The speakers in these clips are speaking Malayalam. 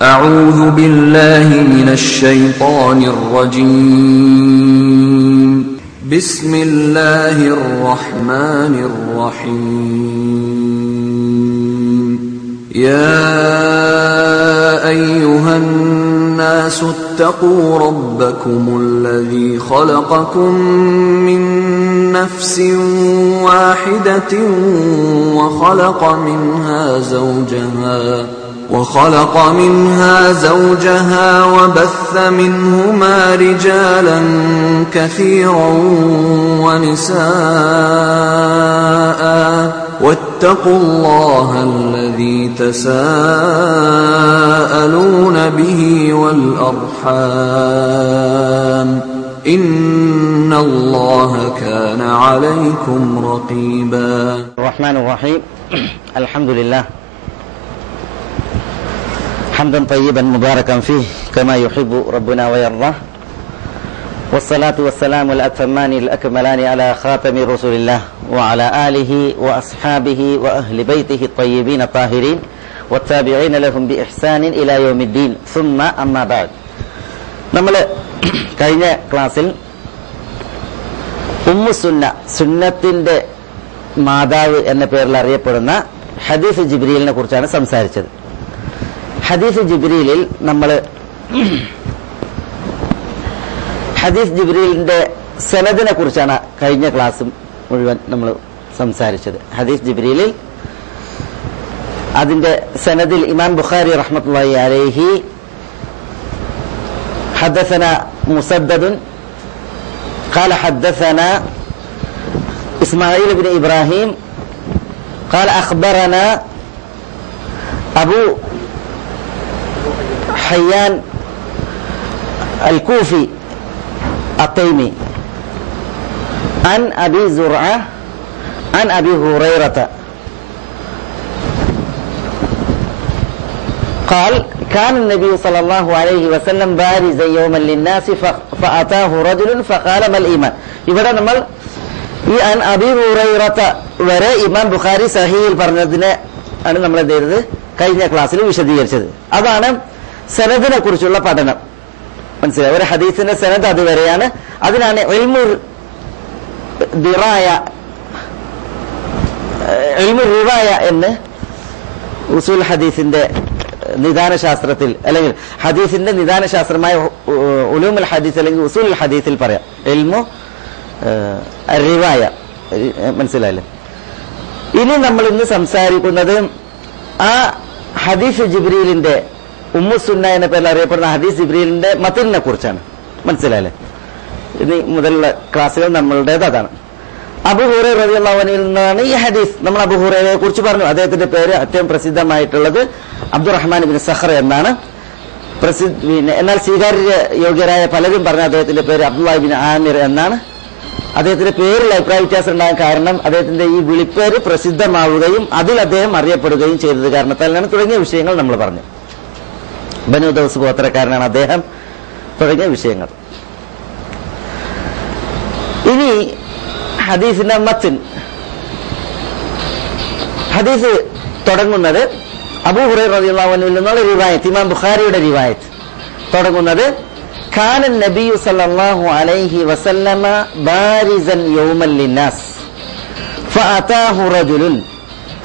أعوذ بالله من الشيطان الرجيم بسم الله الرحمن الرحيم يا أيها الناس اتقوا ربكم الذي خلقكم من نفس واحدة وخلق منها زوجها وبث منهما رجالا كثيرا ونساء واتقوا الله الذي تساءلون به والأرحام إن الله كان عليكم رقيبا. الرحمن الرحيم. الحمد لله حمدا طيبا مباركا فيه كما يحب ربنا ويرضاه، والصلاة والسلام الأتمان الأكملان على خاتم رسول الله وعلى آله وأصحابه وأهل بيته الطيبين الطاهرين والتابعين لهم بإحسان إلى يوم الدين. ثم أما بعد. നമ്മൾ കഴിഞ്ഞ ക്ലാസ്സിൽ സുന്നത്തിന്റെ മാതാവ് എന്ന പേരിൽ അറിയപ്പെടുന്ന ഹദീസ് ജിബ്രീലിനെ കുറിച്ചാണ് സംസാരിച്ചത്. ഹദീസ് ജിബ്രീലിൽ നമ്മൾ ഹദീസ് ജിബ്രീലിന്റെ സനദിനെ കുറിച്ചാണ് കഴിഞ്ഞ ക്ലാസ് മുഴുവൻ നമ്മൾ സംസാരിച്ചത്. ഹദീസ് ജിബ്രീലിൽ അതിന്റെ സനദിൽ ഇമാം ബുഖാരി റഹ്മത്തുള്ളാഹി അലൈഹി حدثنا مسدد قال حدثنا إسماعيل بن إبراهيم قال أخبرنا أبو حيان الكوفي التيمي عن أبي زرعة عن أبي هريرة قال كان النبي صلى الله عليه وسلم بارزا يوما للناس فأتاه رجل فقال ما الإيمان. ഇവിടെ നമ്മൾ ഈ അൻ അബീ ഹുറൈറത വരെ ഇമാം ബുഖാരി സഹീഹിൽ പറഞ്ഞതിനെ ആണ് നമ്മൾ എന്ത് ചെയ്തത് കഴിഞ്ഞ ക്ലാസ്സിൽ വിശദീകരിച്ചത്. അതാണ് സനദിനെ കുറിച്ചുള്ള പഠനം. മനസ്സിലായി? ഒരു ഹദീസിന്റെ സനദ് അതുവരെയാണ്. അതിനാണ് ഇൽമുർ റിവായ എന്ന് ഉസൂൽ ഹദീസിന്റെ നിദാനശാസ്ത്രത്തിൽ, അല്ലെങ്കിൽ ഹദീസിന്റെ നിദാനശാസ്ത്രമായ ഉലൂമുൽ ഹദീസ് അല്ലെങ്കിൽ ഉസൂൽ ഹദീസിൽ പറയാം ഇൽമു റിവായ. മനസ്സിലായില്ലേ? ഇനി നമ്മൾ ഇന്ന് സംസാരിക്കുന്നത് ആ ഹദീസ് ജിബ്രീലിന്റെ സുന്ന എന്ന പേരിൽ അറിയപ്പെടുന്ന ഹദീസ് ജിബ്രീലിന്റെ മത്തിനെ കുറിച്ചാണ്. മനസ്സിലായില്ലേ? ഇനി മുതലുള്ള ക്ലാസ്സുകൾ നമ്മളുടേത് അതാണ്. അബൂ ഹുറൈറ റളിയല്ലാഹു അൻഹുവിൽ നിന്നാണ് ഈ ഹദീസ്. നമ്മൾ അബൂ ഹുറൈറയെ കുറിച്ച് പറഞ്ഞു. അദ്ദേഹത്തിന്റെ പേര് ഏറ്റവും പ്രസിദ്ധമായിട്ടുള്ളത് അബ്ദുറഹ്മാൻ ഇബ്നു സഖർ എന്നാണ്. എന്നാൽ സ്വീകാര്യ യോഗ്യരായ പലരും പറഞ്ഞ അദ്ദേഹത്തിന്റെ പേര് അബ്ദുല്ലാഹി ഇബ്നു ആമിർ എന്നാണ്. അദ്ദേഹത്തിന്റെ പേരിൽ അഭിപ്രായ വ്യത്യാസം ഉണ്ടാകാൻ കാരണം അദ്ദേഹത്തിന്റെ ഈ വിളിപ്പേര് പ്രസിദ്ധമാവുകയും അതിൽ അദ്ദേഹം അറിയപ്പെടുകയും ചെയ്തത് കാരണത്താലാണ് തുടങ്ങിയ വിഷയങ്ങൾ നമ്മൾ പറഞ്ഞു. ബനു ദൗസ് ഗോത്രക്കാരനാണ് അദ്ദേഹം, തുടങ്ങിയ വിഷയങ്ങൾ. ഇനി ഹദീസിന്റെ മത്തിൻ. ഹദീസ് തുടങ്ങുന്നത് അബൂ ഹുറൈറ റളിയല്ലാഹു അൻഹുവിൽ നിന്നുള്ള റിവായത്ത്, ഇമാം ബുഖാരിയുടെ റിവായത്ത് തുടങ്ങുന്നത് കാന നബിയു സല്ലല്ലാഹു അലൈഹി വസല്ലമ ബാരിസൻ യൗമൻ ലിന്നാസ് ഫഅതാഹു റജുലുൻ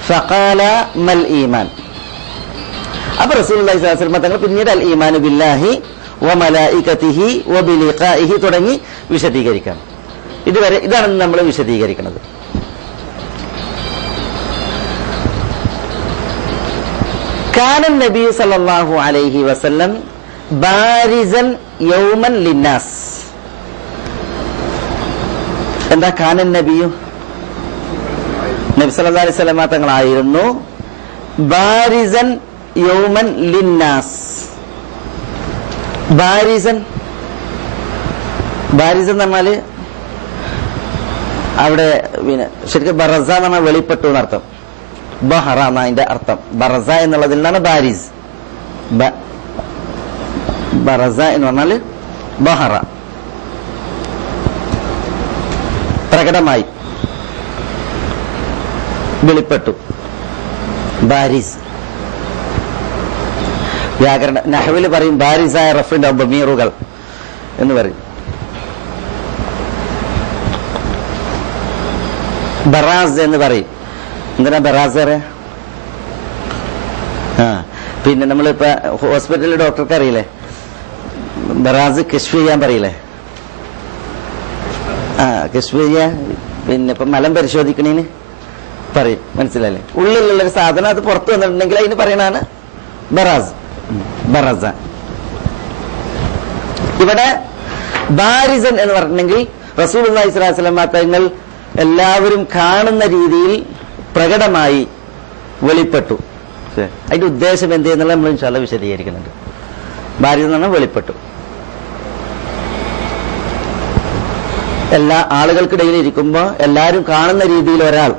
ഫഖാല മൽ ഈമാൻ. അപ്പോൾ റസൂലുള്ളാഹി സ്വല്ലല്ലാഹു അലൈഹി വസല്ലം തങ്ങൾ പിന്നീട് അൽ ഈമാനു ബില്ലാഹി വ മലായികതിഹി വ ബിലിഖാഇഹി തുടങ്ങി വിശദീകരിക്കാം. ഇതുവരെ ഇതാണ് നമ്മൾ വിശദീകരിക്കുന്നത്. കാന നബി സല്ലല്ലാഹു അലൈഹി വസല്ലം ബാരിസൻ യൗമൻ ലിന്നാസ്. എന്താ കാന നബിയു? നബി സല്ലല്ലാഹു അലൈഹി വസല്ലം തങ്ങളായിരുന്നു ബാരിസൻ യൗമൻ ലിന്നാസ്. ബാരിസൻ എന്ന് പറഞ്ഞാല് അവിടെ പിന്നെ ശരിക്കും ബറസ എന്ന് പറഞ്ഞാൽ വെളിപ്പെട്ടു എന്നർത്ഥം. ബഹറ എന്ന അതിന്റെ അർത്ഥം. ബറസ എന്നുള്ളതിൽ നിന്നാണ് ബാരിസ്. ബറസ എന്ന് പറഞ്ഞാല് ബഹറ, പ്രകടമായി, വെളിപ്പെട്ടു. ബാരിസ്. വ്യാകരണ നഹ്വിൽ പറയും ബാരിസായ റഫിന്റെ ബമീറുകൾ എന്ന് പറയും. ബറാസ് എന്ന് പറയും. എന്തിനാ ബറാസ് പറയാ? പിന്നെ നമ്മളിപ്പോ ഹോസ്പിറ്റലിൽ ഡോക്ടർക്ക് അറിയില്ലേ ബറാസ് കശ്ഫ് ചെയ്യാൻ പറയില്ലേ? കശ്ഫ് ചെയ്യാൻ. പിന്നെ ഇപ്പൊ മലം പരിശോധിക്കണേന് പറയും, മനസ്സിലല്ലേ? ഉള്ളിലുള്ളൊരു സാധനം അത് പുറത്തു വന്നിട്ടുണ്ടെങ്കിൽ അതിന് പറയണാണ് ബറാസ്. ബറസ. ഇവിടെ ബാരിസൻ എന്ന് പറഞ്ഞിട്ടുണ്ടെങ്കിൽ റസൂലുള്ളാഹി സ്വല്ലല്ലാഹു അലൈഹി വസല്ലം തങ്ങൾ എല്ലാവരും കാണുന്ന രീതിയിൽ പ്രകടമായി വെളിപ്പെട്ടു. അതിന്റെ ഉദ്ദേശം എന്ത് എന്നുള്ളത് നമ്മൾ ഇൻഷാ അല്ലാഹ് വിശദീകരിക്കുന്നുണ്ട്. ബാരിസൻ എന്ന് പറഞ്ഞാൽ വെളിപ്പെട്ടു. എല്ലാ ആളുകൾക്കിടയിൽ ഇരിക്കുമ്പോൾ എല്ലാവരും കാണുന്ന രീതിയിൽ ഒരാൾ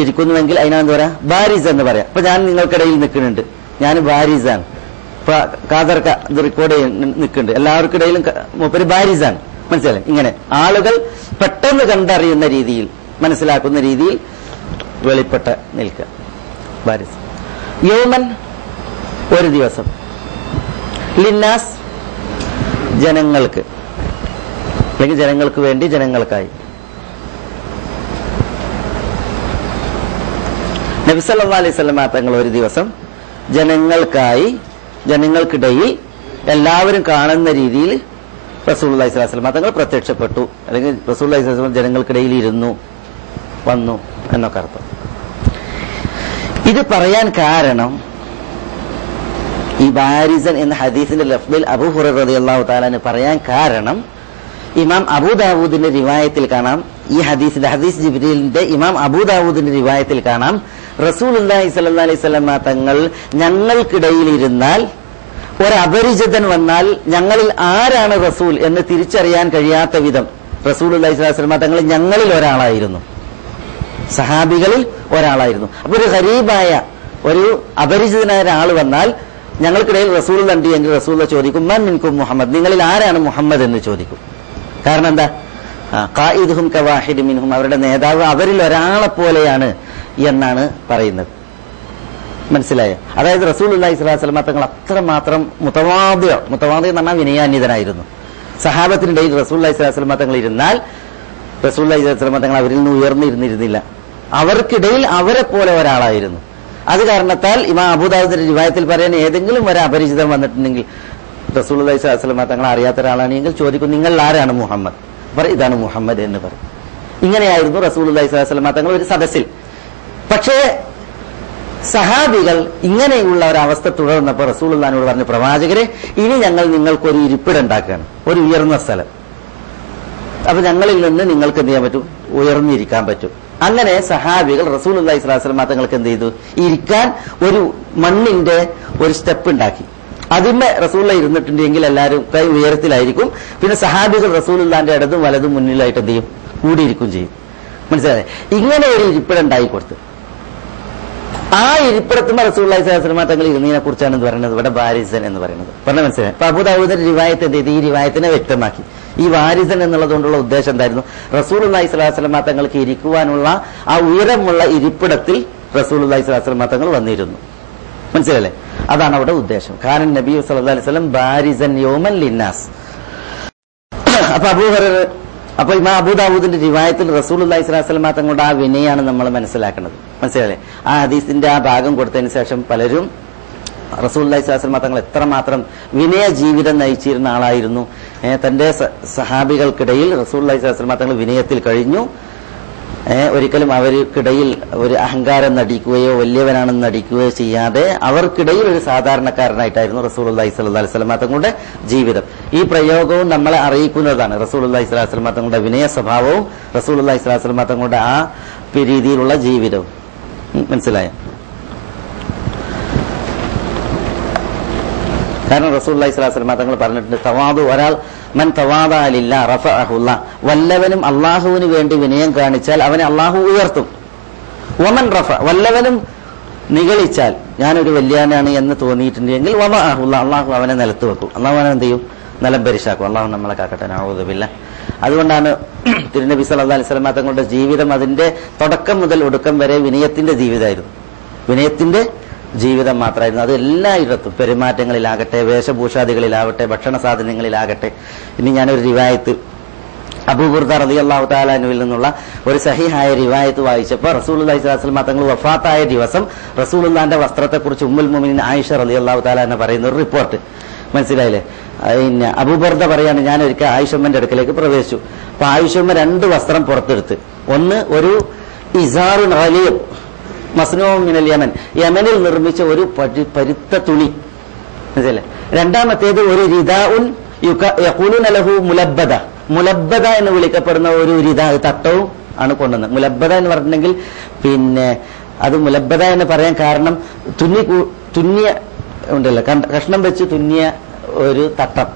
ഇരിക്കുന്നുവെങ്കിൽ അതിനാന്ന് പറയാ ബാരിസ് എന്ന് പറയാം. അപ്പൊ ഞാൻ നിങ്ങൾക്കിടയിൽ നിൽക്കുന്നുണ്ട്, ഞാൻ ബാരിസാണ്. ഇപ്പൊ കാദർക്ക ഇത് റെക്കോർഡ് നിൽക്കുന്നുണ്ട്, എല്ലാവർക്കിടയിലും മൂപ്പര് ബാരിസാണ്. മനസ്സിലായി? ഇങ്ങനെ ആളുകൾ പെട്ടെന്ന് കണ്ടറിയുന്ന രീതിയിൽ, മനസ്സിലാക്കുന്ന രീതിയിൽ വെളിപ്പെട്ട് നിൽക്കുക. ബാരിസ്. യൗമൻ ഒരു ദിവസം, ലിന്നാസ് ജനങ്ങൾക്ക്, അല്ലെങ്കിൽ ജനങ്ങൾക്ക് വേണ്ടി, ജനങ്ങൾക്കായി. നബി സല്ലല്ലാഹു അലൈഹി വസല്ലം തങ്ങൾ ഒരു ദിവസം ജനങ്ങൾക്കായി, ജനങ്ങൾക്കിടയിൽ എല്ലാവരും കാണുന്ന രീതിയിൽ റസൂലുള്ളാഹി സ്വല്ലല്ലാഹു അലൈഹി വസല്ലം തങ്ങൾ പ്രത്യക്ഷപ്പെട്ടു, അല്ലെങ്കിൽ റസൂലുള്ളാഹി സ്വല്ലല്ലാഹു അലൈഹി വസല്ലം ജനങ്ങൾക്കിടയിൽ ഇരുന്നു, വന്നു എന്നൊക്കെ അർത്ഥം. ഇത് പറയാൻ കാരണം, ഈ ബാരിസൻ എന്ന ഹദീസിന്റെ ലഫ്ദിൽ അബൂ ഹുറൈറ റളിയല്ലാഹു തആല അൻഹു പറയാൻ കാരണം, ഇമാം അബൂ ദാവൂദിന്റെ റിവായത്തിൽ കാണാം, ഈ ഹദീസ് ജിബ്രീലിന്റെ ഇമാം അബൂ ദാവൂദിന്റെ റിവായത്തിൽ കാണാം, റസൂലുള്ളാഹി സ്വല്ലല്ലാഹു അലൈഹി വസല്ലം തങ്ങൾ ഞങ്ങൾക്കിടയിൽ ഇരുന്നാൽ, ഒരപരിചിതൻ വന്നാൽ ഞങ്ങളിൽ ആരാണ് റസൂൽ എന്ന് തിരിച്ചറിയാൻ കഴിയാത്ത വിധം റസൂലുള്ളാഹി സ്വല്ലല്ലാഹു അലൈഹി വസല്ലം തങ്ങൾ ഞങ്ങളിൽ ഒരാളായിരുന്നു, സഹാബികളിൽ ഒരാളായിരുന്നു. അപ്പൊ ഒരു ഗരീബായ, ഒരു അപരിചിതനായ ഒരാൾ വന്നാൽ ഞങ്ങൾക്കിടയിൽ റസൂൽ കണ്ടി എങ്കിൽ റസൂൽ ചോദിക്കും, മൻ മിൻകും മുഹമ്മദ്, നിങ്ങളിൽ ആരാണ് മുഹമ്മദ് എന്ന് ചോദിക്കും. കാരണം എന്താ? ഖായിദുഹും കവാഹിദ് മിൻഹും, അവരുടെ നേതാവ് അവരിൽ ഒരാളെ പോലെയാണ് എന്നാണ് പറയുന്നത്. മനസ്സിലായോ? അതായത് റസൂലുള്ളാഹി സ്വല്ലല്ലാഹു അലൈഹി വസല്ലം തങ്ങൾ അത്രമാത്രം മുതവാദിഅ എന്ന് പറഞ്ഞാൽ വിനയാന്വിതനായിരുന്നു. സഹാബത്തിനിടയിൽ റസൂലുള്ളാഹി സ്വല്ലല്ലാഹു അലൈഹി വസല്ലം തങ്ങൾ ഇരുന്നാൽ റസൂലുള്ളാഹി സ്വല്ലല്ലാഹു അലൈഹി വസല്ലം തങ്ങൾ അവരിൽ നിന്ന് ഉയർന്നിരുന്നിരുന്നില്ല, അവർക്കിടയിൽ അവരെ പോലെ ഒരാളായിരുന്നു. അത് കാരണത്താൽ ഇമാം അബൂ ദാവൂദിന്റെ റിവായത്തിൽ പറയാൻ, ഏതെങ്കിലും ഒരു അപരിചിതൻ വന്നിട്ടുണ്ടെങ്കിൽ റസൂലുള്ളാഹി സ്വല്ലല്ലാഹു അലൈഹി വസല്ലം തങ്ങൾ അറിയാത്ത ഒരാളാണെങ്കിൽ ചോദിക്കും, നിങ്ങൾ ആരാണ് മുഹമ്മദ്? പറയും, ഇതാണ് മുഹമ്മദ് എന്ന് പറയും. ഇങ്ങനെയായിരുന്നു റസൂലുള്ളാഹി സ്വല്ലല്ലാഹു അലൈഹി വസല്ലം തങ്ങൾ ഒരു സദസ്സിൽ. പക്ഷേ സഹാബികൾ ഇങ്ങനെയുള്ള ഒരു അവസ്ഥ തുടർന്നപ്പോൾ റസൂലുള്ളാഹിനോട് പറഞ്ഞു, പ്രവാചകരെ, ഇനി ഞങ്ങൾ നിങ്ങൾക്കൊരു ഇരിപ്പിടുണ്ടാക്കുകയാണ്, ഒരു ഉയർന്ന സ്ഥലം. അപ്പൊ ഞങ്ങളിൽ നിന്ന് നിങ്ങൾക്ക് എന്ത് ചെയ്യാൻ പറ്റും? ഉയർന്നിരിക്കാൻ പറ്റും. അങ്ങനെ സഹാബികൾ റസൂലുള്ളാഹി സ്വല്ലല്ലാഹു അലൈഹി വസല്ലം തങ്ങൾക്ക് എന്ത് ചെയ്തു? ഇരിക്കാൻ ഒരു മണ്ണിന്റെ ഒരു സ്റ്റെപ്പ് ഉണ്ടാക്കി. അതിന്മേ റസൂലുള്ളാഹി ഇരുന്നിട്ടുണ്ടെങ്കിൽ എല്ലാവരും കൈ ഉയരത്തിലായിരിക്കും. പിന്നെ സഹാബികൾ റസൂലുള്ളാഹിന്റെ ഇടതും വലതും മുന്നിലായിട്ട് എന്ത് ചെയ്യും? കൂടിയിരിക്കും ചെയ്യും. മനസ്സിലായേ? ഇങ്ങനെ ഒരു ഇരിപ്പിടുണ്ടായി കൊടുത്തു. ആ ഇരിപ്പിടത്തുമ്പോൾ റസൂലുള്ളാഹി സ്വല്ലല്ലാഹു അലൈഹി വസല്ലം തങ്ങൾ ഇരുന്നതിനെ കുറിച്ചാണ് എന്ന് പറയുന്നത് ഇവിടെ ബാരിസൻ എന്ന് പറയുന്നത്. പറഞ്ഞ മനസ്സിലായി? അപ്പൊ അബൂ ദാവൂദിന്റെ റിവായത്ത് എന്ത് ചെയ്തു? ഈ റിവായത്തിനെ വ്യക്തമാക്കി. ഈ വാരിസൻ എന്നുള്ളതുകൊണ്ടുള്ള ഉദ്ദേശം എന്തായിരുന്നു? റസൂലുള്ളാഹി സ്വല്ലല്ലാഹു അലൈഹി വസല്ലം തങ്ങൾക്ക് ഇരിക്കുവാനുള്ള ആ ഉയരമുള്ള ഇരിപ്പിടത്തിൽ റസൂലുള്ളാഹി സ്വല്ലല്ലാഹു അലൈഹി വസല്ലം തങ്ങൾ വന്നിരുന്നു. മനസ്സിലല്ലേ? അതാണ് അവിടെ ഉദ്ദേശം. കാനൻ നബി സല്ലല്ലാഹു അലൈഹി വസല്ലം ബാരിസൻ യൗമൻ ലിന്നാസ്. അപ്പൊ ഇമാം അബൂ ദാവൂദിന്റെ റിവായത്തിൽ റസൂലുള്ളാഹി സ്വല്ലല്ലാഹു അലൈഹി വസല്ലം തങ്ങളുടെ ആ വിനയാണ് നമ്മൾ മനസ്സിലാക്കുന്നത്. മനസ്സിലല്ലേ? ആ ഹദീസിന്റെ ആ ഭാഗം കൊടുത്തതിന് ശേഷം പലരും റസൂലുള്ളാഹി സ്വല്ലല്ലാഹു അലൈഹി വസല്ലം തങ്ങൾ എത്രമാത്രം വിനയ ജീവിതം നയിച്ചിരുന്ന ആളായിരുന്നു, തന്റെ സഹാബികൾക്കിടയിൽ റസൂലുള്ളാഹി സ്വല്ലല്ലാഹു അലൈഹി വസല്ലം തങ്ങൾ വിനയത്തിൽ കഴിഞ്ഞു, ഒരിക്കലും അവർക്കിടയിൽ ഒരു അഹങ്കാരം നടിക്കുകയോ വലിയവനാണെന്ന് നടിക്കുകയോ ചെയ്യാതെ അവർക്കിടയിൽ ഒരു സാധാരണക്കാരനായിട്ടായിരുന്നു റസൂലുള്ളാഹി സ്വല്ലല്ലാഹു അലൈഹി വസല്ലം തങ്ങളുടെ ജീവിതം. ഈ പ്രയോഗവും നമ്മളെ അറിയിക്കുന്നതാണ് റസൂലുള്ളാഹി സ്വല്ലല്ലാഹു അലൈഹി വസല്ലം തങ്ങളുടെ വിനയ സ്വഭാവവും റസൂലുള്ളാഹി സ്വല്ലല്ലാഹു അലൈഹി വസല്ലം തങ്ങളുടെ ആ രീതിയിലുള്ള ജീവിതവും. മനസ്സിലായോ? കാരണം റസൂലുള്ളാഹി സ്വല്ലല്ലാഹു അലൈഹി വസല്ലം തങ്ങൾ പറഞ്ഞിട്ടുണ്ട്, തവാദു, ഒരാൾ മൻ തവാദഅ ലില്ലാഹി റഫഅഹുല്ലാഹ്, വല്ലവനും അള്ളാഹുവിന് വേണ്ടി വിനയം കാണിച്ചാൽ അവനെ അള്ളാഹു ഉയർത്തും. വമൻ റഫ, വല്ലവനും നിഗളിച്ചാൽ, ഞാനൊരു വലിയാനാണ് എന്ന് തോന്നിയിട്ടുണ്ടെങ്കിൽ വദഅഹുല്ലാഹ്, അള്ളാഹു അവനെ നിലത്ത് വെക്കും. അള്ളാഹു അവനെ എന്ത് ചെയ്യും? നിലം പരിശാക്കും. അള്ളാഹു നമ്മളെ കാക്കട്ടെ, നഊദു ബില്ലാഹ്. അതുകൊണ്ടാണ് തിരുനബി സല്ലല്ലാഹു അലൈഹി വസല്ലം തങ്ങളുടെ ജീവിതം അതിന്റെ തുടക്കം മുതൽ ഒടുക്കം വരെ വിനയത്തിന്റെ ജീവിതമായിരുന്നു. വിനയത്തിന്റെ ജീവിതം മാത്രമായിരുന്നു. അത് എല്ലായിടത്തും പെരുമാറ്റങ്ങളിലാകട്ടെ, വേഷഭൂഷാദികളിലാവട്ടെ, ഭക്ഷണ സാധനങ്ങളിലാകട്ടെ. ഇനി ഞാനൊരു റിവായത്ത് അബൂ ബുർദ റളിയല്ലാഹു തആല അൻഹുവിൽ നിന്നുള്ള ഒരു സഹീഹായ റിവായത്ത് വായിച്ചപ്പോൾ റസൂലുള്ളാഹി സ്വല്ലല്ലാഹു അലൈഹി വസല്ലം തങ്ങൾ വഫാത്തായ ദിവസം റസൂലുള്ളാഹിന്റെ വസ്ത്രത്തെക്കുറിച്ച് ഉമ്മുൽ മുഅ്മിനീൻ ആയിഷ റളിയല്ലാഹു തആല എന്ന് പറയുന്ന ഒരു റിപ്പോർട്ട് മനസ്സിലായില്ലേ. പിന്നെ അബൂ ബുർദ പറയാണ്, ഞാൻ ഒരിക്കൽ ആയിഷമ്മന്റെ അടുക്കലേക്ക് പ്രവേശിച്ചു. അപ്പൊ ആയിഷമ്മ 2 വസ്ത്രം പുറത്തെടുത്ത്. ഒന്ന് ഒരു ഇസാറുൻ ഖലീൽ മസ്നൂഉൻ മിനൽ യമൻ, യമനിൽ നിർമ്മിച്ച ഒരു പരുത്ത തുണി മനസ്സിലെ. രണ്ടാമത്തേത് ഒരു റിദാഉൻ യഖൂലുന ലഹു മുലബ്ബദ, മുലബ്ബദ എന്ന് വിളിക്കപ്പെടുന്ന ഒരു റിദാ തട്ടവും ആണ് കൊണ്ടുവന്നത്. മുലബ്ബദ എന്ന് പറഞ്ഞിട്ടുണ്ടെങ്കിൽ പിന്നെ അത് മുലബ്ബദ എന്ന് പറയാൻ കാരണം തുന്നിയ ഉണ്ടല്ലോ, കഷ്ണം വെച്ച് തുന്നിയ ഒരു തട്ടം,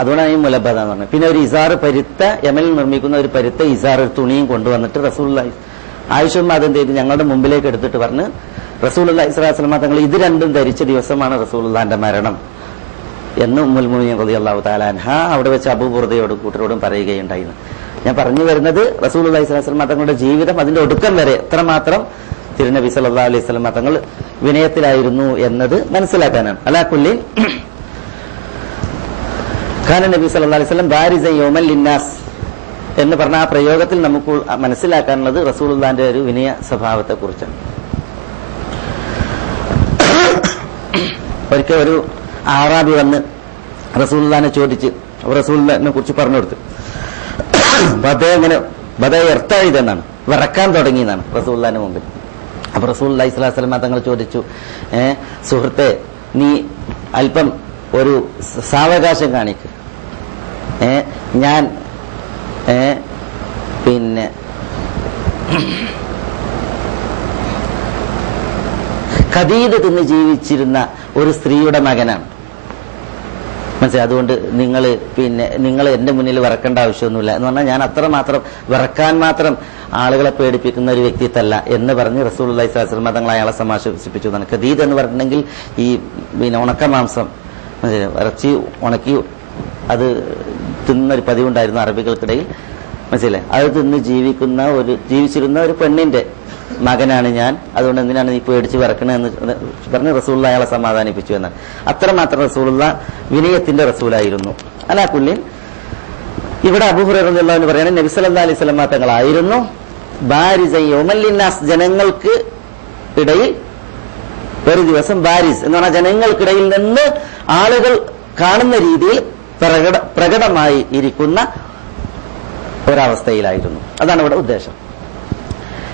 അതുകൊണ്ടാണ് ഈ മുലബ്ബദ എന്ന് പറഞ്ഞത്. പിന്നെ ഒരു ഇസാറ് പരുത്ത, യമനിൽ നിർമ്മിക്കുന്ന ഒരു പരുത്ത ഇസാർ തുണിയും കൊണ്ടുവന്നിട്ട് റസൂലുള്ളാഹി ആയിഷമ്മ അതെന്ത് ചെയ്തു ഞങ്ങളുടെ മുമ്പിലേക്ക് എടുത്തിട്ട് പറഞ്ഞ് റസൂലുള്ളാഹി സ്വല്ലല്ലാഹു അലൈഹി വസല്ലം തങ്ങൾ ഇത് രണ്ടും ധരിച്ച ദിവസമാണ് റസൂലുള്ളാഹിന്റെ മരണം എന്ന് ഉമ്മുൽ മുഅ്മിനീൻ റളിയല്ലാഹു തആല അൻഹ അവിടെ വെച്ച് അബൂ ബുർദയോടും കൂട്ടരോടും പറയുകയുണ്ടായിരുന്നു. ഞാൻ പറഞ്ഞു വരുന്നത് റസൂലുള്ളാഹി സ്വല്ലല്ലാഹു അലൈഹി വസല്ലം തങ്ങളുടെ ജീവിതം അതിന്റെ ഒടുക്കം വരെ എത്രമാത്രം തിരുനബി സല്ലല്ലാഹു അലൈഹി വസല്ലം തങ്ങൾ വിനയത്തിലായിരുന്നു എന്നത് മനസ്സിലാക്കാനാണ്. അലാ കുല്ലി ഖാന നബി സല്ലല്ലാഹു അലൈഹി വസല്ലം ബാരിസൻ യൗമൻ ലിന്നാസ് എന്ന് പറഞ്ഞ ആ പ്രയോഗത്തിൽ നമുക്ക് മനസ്സിലാക്കാനുള്ളത് റസൂലുള്ളാഹിന്റെ ഒരു വിനയ സ്വഭാവത്തെ കുറിച്ചാണ്. ഒരിക്കൽ ഒരു ആറാബി വന്ന് റസൂലുള്ളാഹിനെ ചോദിച്ച് റസൂലുള്ളാഹിനെ കുറിച്ച് പറഞ്ഞു കൊടുത്തു. ബദ എർത്തായിതെന്നാണ്, വിറക്കാൻ തുടങ്ങിയെന്നാണ് റസൂലുള്ളാഹിന്റെ മുമ്പിൽ. അപ്പൊ റസൂലുള്ളാഹി സ്വല്ലല്ലാഹു അലൈഹി വസല്ലം തങ്ങൾ ചോദിച്ചു, സുഹൃത്തെ നീ അല്പം ഒരു സാവകാശം കാണിക്ക്, ഞാൻ പിന്നെ ഖദീജ തിന്ന് ജീവിച്ചിരുന്ന ഒരു സ്ത്രീയുടെ മകനാണ് മനസ്സിലായി. അതുകൊണ്ട് നിങ്ങൾ എന്റെ മുന്നിൽ വിറക്കേണ്ട ആവശ്യമൊന്നുമില്ല എന്ന് പറഞ്ഞാൽ ഞാൻ അത്രമാത്രം വിറക്കാൻ മാത്രം ആളുകളെ പേടിപ്പിക്കുന്ന ഒരു വ്യക്തിത്വമല്ല എന്ന് പറഞ്ഞ് റസൂലുള്ളാഹി സ്വല്ലല്ലാഹു അലൈഹി വസല്ലം തങ്ങൾ അയാളെ സമാശ്വസിപ്പിച്ചു എന്നാണ്. ഖദീജ എന്ന് പറഞ്ഞിട്ടുണ്ടെങ്കിൽ ഈ ഉണക്ക മാംസം ഇറച്ചി ഉണക്കി അത് തിന്നൊരു പതിവുണ്ടായിരുന്നു അറബികൾക്കിടയിൽ മനസ്സിലായി. അത് തിന്ന് ജീവിച്ചിരുന്ന ഒരു പെണ്ണിന്റെ മകനാണ് ഞാൻ, അതുകൊണ്ട് എന്തിനാണ് നീ പേടിച്ച് വിറക്കണെന്ന് പറഞ്ഞ് റസൂലുള്ള അയാളെ സമാധാനിപ്പിച്ചു എന്നാണ്. അത്രമാത്രം റസൂലുള്ള വിനയത്തിന്റെ റസൂലായിരുന്നു. അലാ കുല്ലിൻ ഇവിടെ അബൂ ഹുറൈറ റളിയല്ലാഹു അൻഹു പറയുന്നത് നബി സല്ലല്ലാഹു അലൈഹി വസല്ലം തങ്ങളായിരുന്നു ബാരിസൻ യൗമൻ ലിന്നാസ്, ജനങ്ങൾക്ക് ഇടയിൽ ഒരു ദിവസം ബാരിസ് എന്ന് പറഞ്ഞാൽ ജനങ്ങൾക്കിടയിൽ നിന്ന് ആളുകൾ കാണുന്ന രീതിയിൽ പ്രകടമായി ഇരിക്കുന്ന ഒരവസ്ഥയിലായിരുന്നു. അതാണ് ഇവിടെ ഉദ്ദേശം.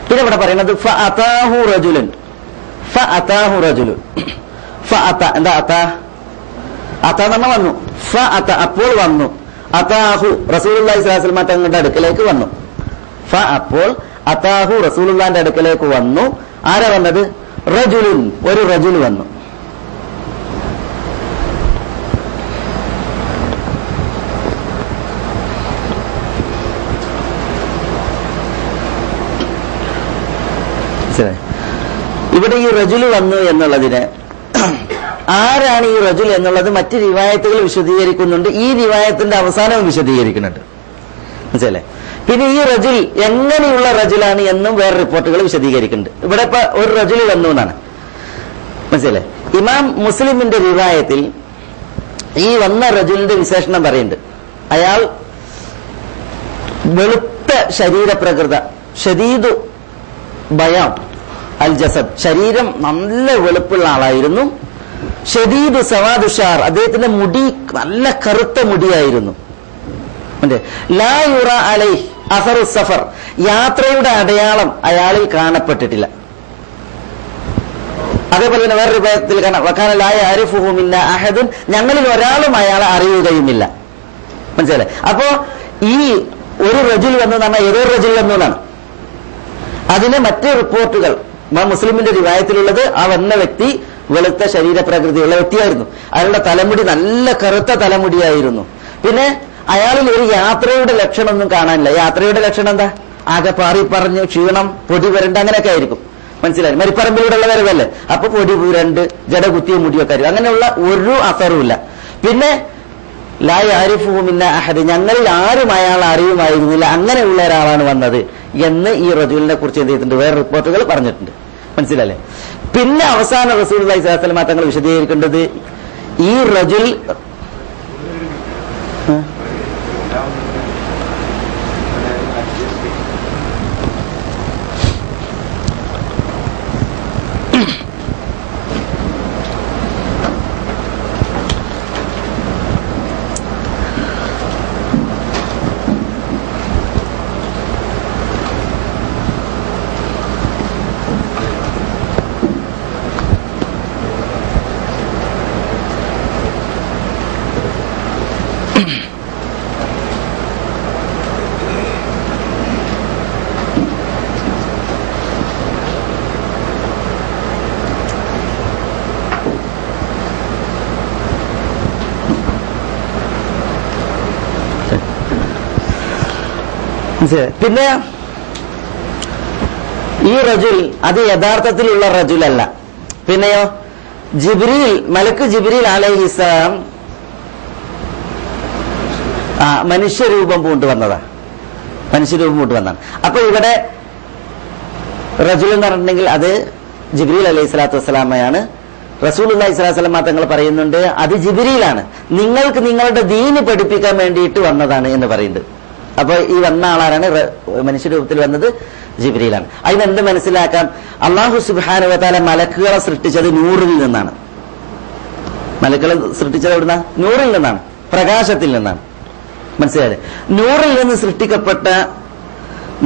പിന്നെ ഇവിടെ പറയുന്നത് ഫഅതാഹു റജുലുൻ, ഫഅതാഹു റജുലുൻ, ഫഅത എന്താ അത നമ്മൾ വന്നു, ഫഅത അപ്പോൾ വന്നു, അതാഹു റസൂലുള്ളാഹി സ്വല്ലല്ലാഹു അലൈഹി വസല്ലം തങ്ങളുടെ അടുക്കലേക്ക് വന്നു. അപ്പോൾ അതാഹു റസൂലുള്ളാഹിന്റെ അടുക്കലേക്ക് വന്നു. ആരാ വന്നത്? റജുലുൻ, ഒരു റജുൽ വന്നു. ഇവിടെ ഈ റജുല് വന്നു എന്നുള്ളതിന് ആരാണ് ഈ റജുൽ എന്നുള്ളത് മറ്റ് റിവായത്തുകൾ വിശദീകരിക്കുന്നുണ്ട്. ഈ റിവായത്തിന്റെ അവസാനവും വിശദീകരിക്കുന്നുണ്ട് മനസ്സിലെ. പിന്നെ ഈ റജുൽ എങ്ങനെയുള്ള റജുലാണ് എന്നും വേറെ റിപ്പോർട്ടുകൾ വിശദീകരിക്കുന്നുണ്ട്. ഇവിടെ ഇപ്പൊ ഒരു റജുൽ വന്നു എന്നാണ് മനസ്സിലെ. ഇമാം മുസ്ലിമിന്റെ റിവായത്തിൽ ഈ വന്ന റജുലിന്റെ വിശേഷണം പറയുന്നുണ്ട്. അയാൾ വെളുത്ത ശരീരപ്രകൃത, ഷദീദു ബയാം അൽ ജസദ്, ശരീരം നല്ല വെളുപ്പുള്ള ആളായിരുന്നു. ഷദീദു സവാദുഷാർ, അദ്ദേഹത്തിന്റെ മുടി നല്ല കറുത്ത മുടിയായിരുന്നു. ലാ യുറ അലൈഹി അസറു സഫർ, യാത്രയുടെ അടയാളം അയാളിൽ കാണപ്പെട്ടിട്ടില്ല. അതേപോലെ തന്നെ വേറൊരു രൂപത്തിൽ കാണാം, ലാ യഅരിഫുഹു മിന്നാ അഹദുൻ, ഞങ്ങളിൽ ഒരാളും അയാളെ അറിയുകയുമില്ല മനസ്സിലായി. അപ്പോ ഈ ഒരു റജുൽ വന്നു പറഞ്ഞാൽ ഏതൊരു റജുൽ വന്നു എന്നാണ്. അതിന് മറ്റ് റിപ്പോർട്ടുകൾ മുസ്ലിമിന്റെ റിവായത്തിലുള്ളത് ആ വന്ന വ്യക്തി വെളുത്ത ശരീരപ്രകൃതിയുള്ള വ്യക്തിയായിരുന്നു. അയാളുടെ തലമുടി നല്ല കറുത്ത തലമുടിയായിരുന്നു. പിന്നെ അയാളിൽ ഒരു യാത്രയുടെ ലക്ഷണമൊന്നും കാണാനില്ല. യാത്രയുടെ ലക്ഷണം എന്താ? ആകെ പാറി പറഞ്ഞ് ക്ഷീണം, പൊടി പുരണ്ട് അങ്ങനെയൊക്കെ ആയിരിക്കും മനസ്സിലായി. മരിപ്പറമ്പിലൂടെ ഉള്ള വരവല്ലേ, അപ്പൊ പൊടി പുരണ്ട് ജട കുത്തിയ മുടിയൊക്കെ ആയിരിക്കും. അങ്ങനെയുള്ള ഒരു അസറുമില്ല. പിന്നെ ലാ യഅരിഫുഹു മിന്നാ അഹദ്, ഞങ്ങളിൽ ആരും അയാൾ അറിയുമായിരുന്നില്ല, അങ്ങനെയുള്ള ഒരാളാണ് വന്നത് എന്ന് ഈ റജുലിനെ കുറിച്ച് എന്ത് ചെയ്തിട്ടുണ്ട് വേറെ റിപ്പോർട്ടുകൾ പറഞ്ഞിട്ടുണ്ട് മനസ്സിലല്ലേ. പിന്നെ അവസാന റസൂലുള്ളാഹി സ്വല്ലല്ലാഹു അലൈഹി വസല്ലം തങ്ങൾ വിശദീകരിക്കേണ്ടത് ഈ റജുൽ പിന്നെ ഈ റജുൽ അത് യഥാർത്ഥത്തിലുള്ള റജുലല്ല. പിന്നെയോ ജിബ്രീൽ, മലക്ക് ജിബ്രീൽ അലൈഹിസ്സലാം മനുഷ്യരൂപം പൂണ്ടുവന്നതാ, മനുഷ്യരൂപം പൂണ്ടുവന്നതാണ്. അപ്പൊ ഇവിടെ റജുൽ എന്ന് പറഞ്ഞിട്ടുണ്ടെങ്കിൽ അത് ജിബ്രീൽ അലൈഹി സ്വലാത്തു വസ്സലാമയാണ്. റസൂലുള്ളാഹി സ്വല്ലല്ലാഹു അലൈഹി വസല്ലം തങ്ങൾ പറയുന്നുണ്ട് അത് ജിബ്രീലാണ്, നിങ്ങൾക്ക് നിങ്ങളുടെ ദീന് പഠിപ്പിക്കാൻ വേണ്ടിയിട്ട് വന്നതാണ് എന്ന് പറയുന്നുണ്ട്. അപ്പൊ ഈ വന്ന ആളാരാണ്? മനുഷ്യരൂപത്തിൽ വന്നത് ജിബ്രീലാണ്. അതിനെന്ത് മനസ്സിലാക്കാം? അല്ലാഹു സുബ്ഹാനഹു വ തആല മലക്കുകളെ സൃഷ്ടിച്ചത് നൂറിൽ നിന്നാണ്. മലക്കുകളെ സൃഷ്ടിച്ചത് എവിടുന്ന? നൂറിൽ നിന്നാണ്, പ്രകാശത്തിൽ നിന്നാണ്. മനസ്സിലായത്? നൂറിൽ നിന്ന് സൃഷ്ടിക്കപ്പെട്ട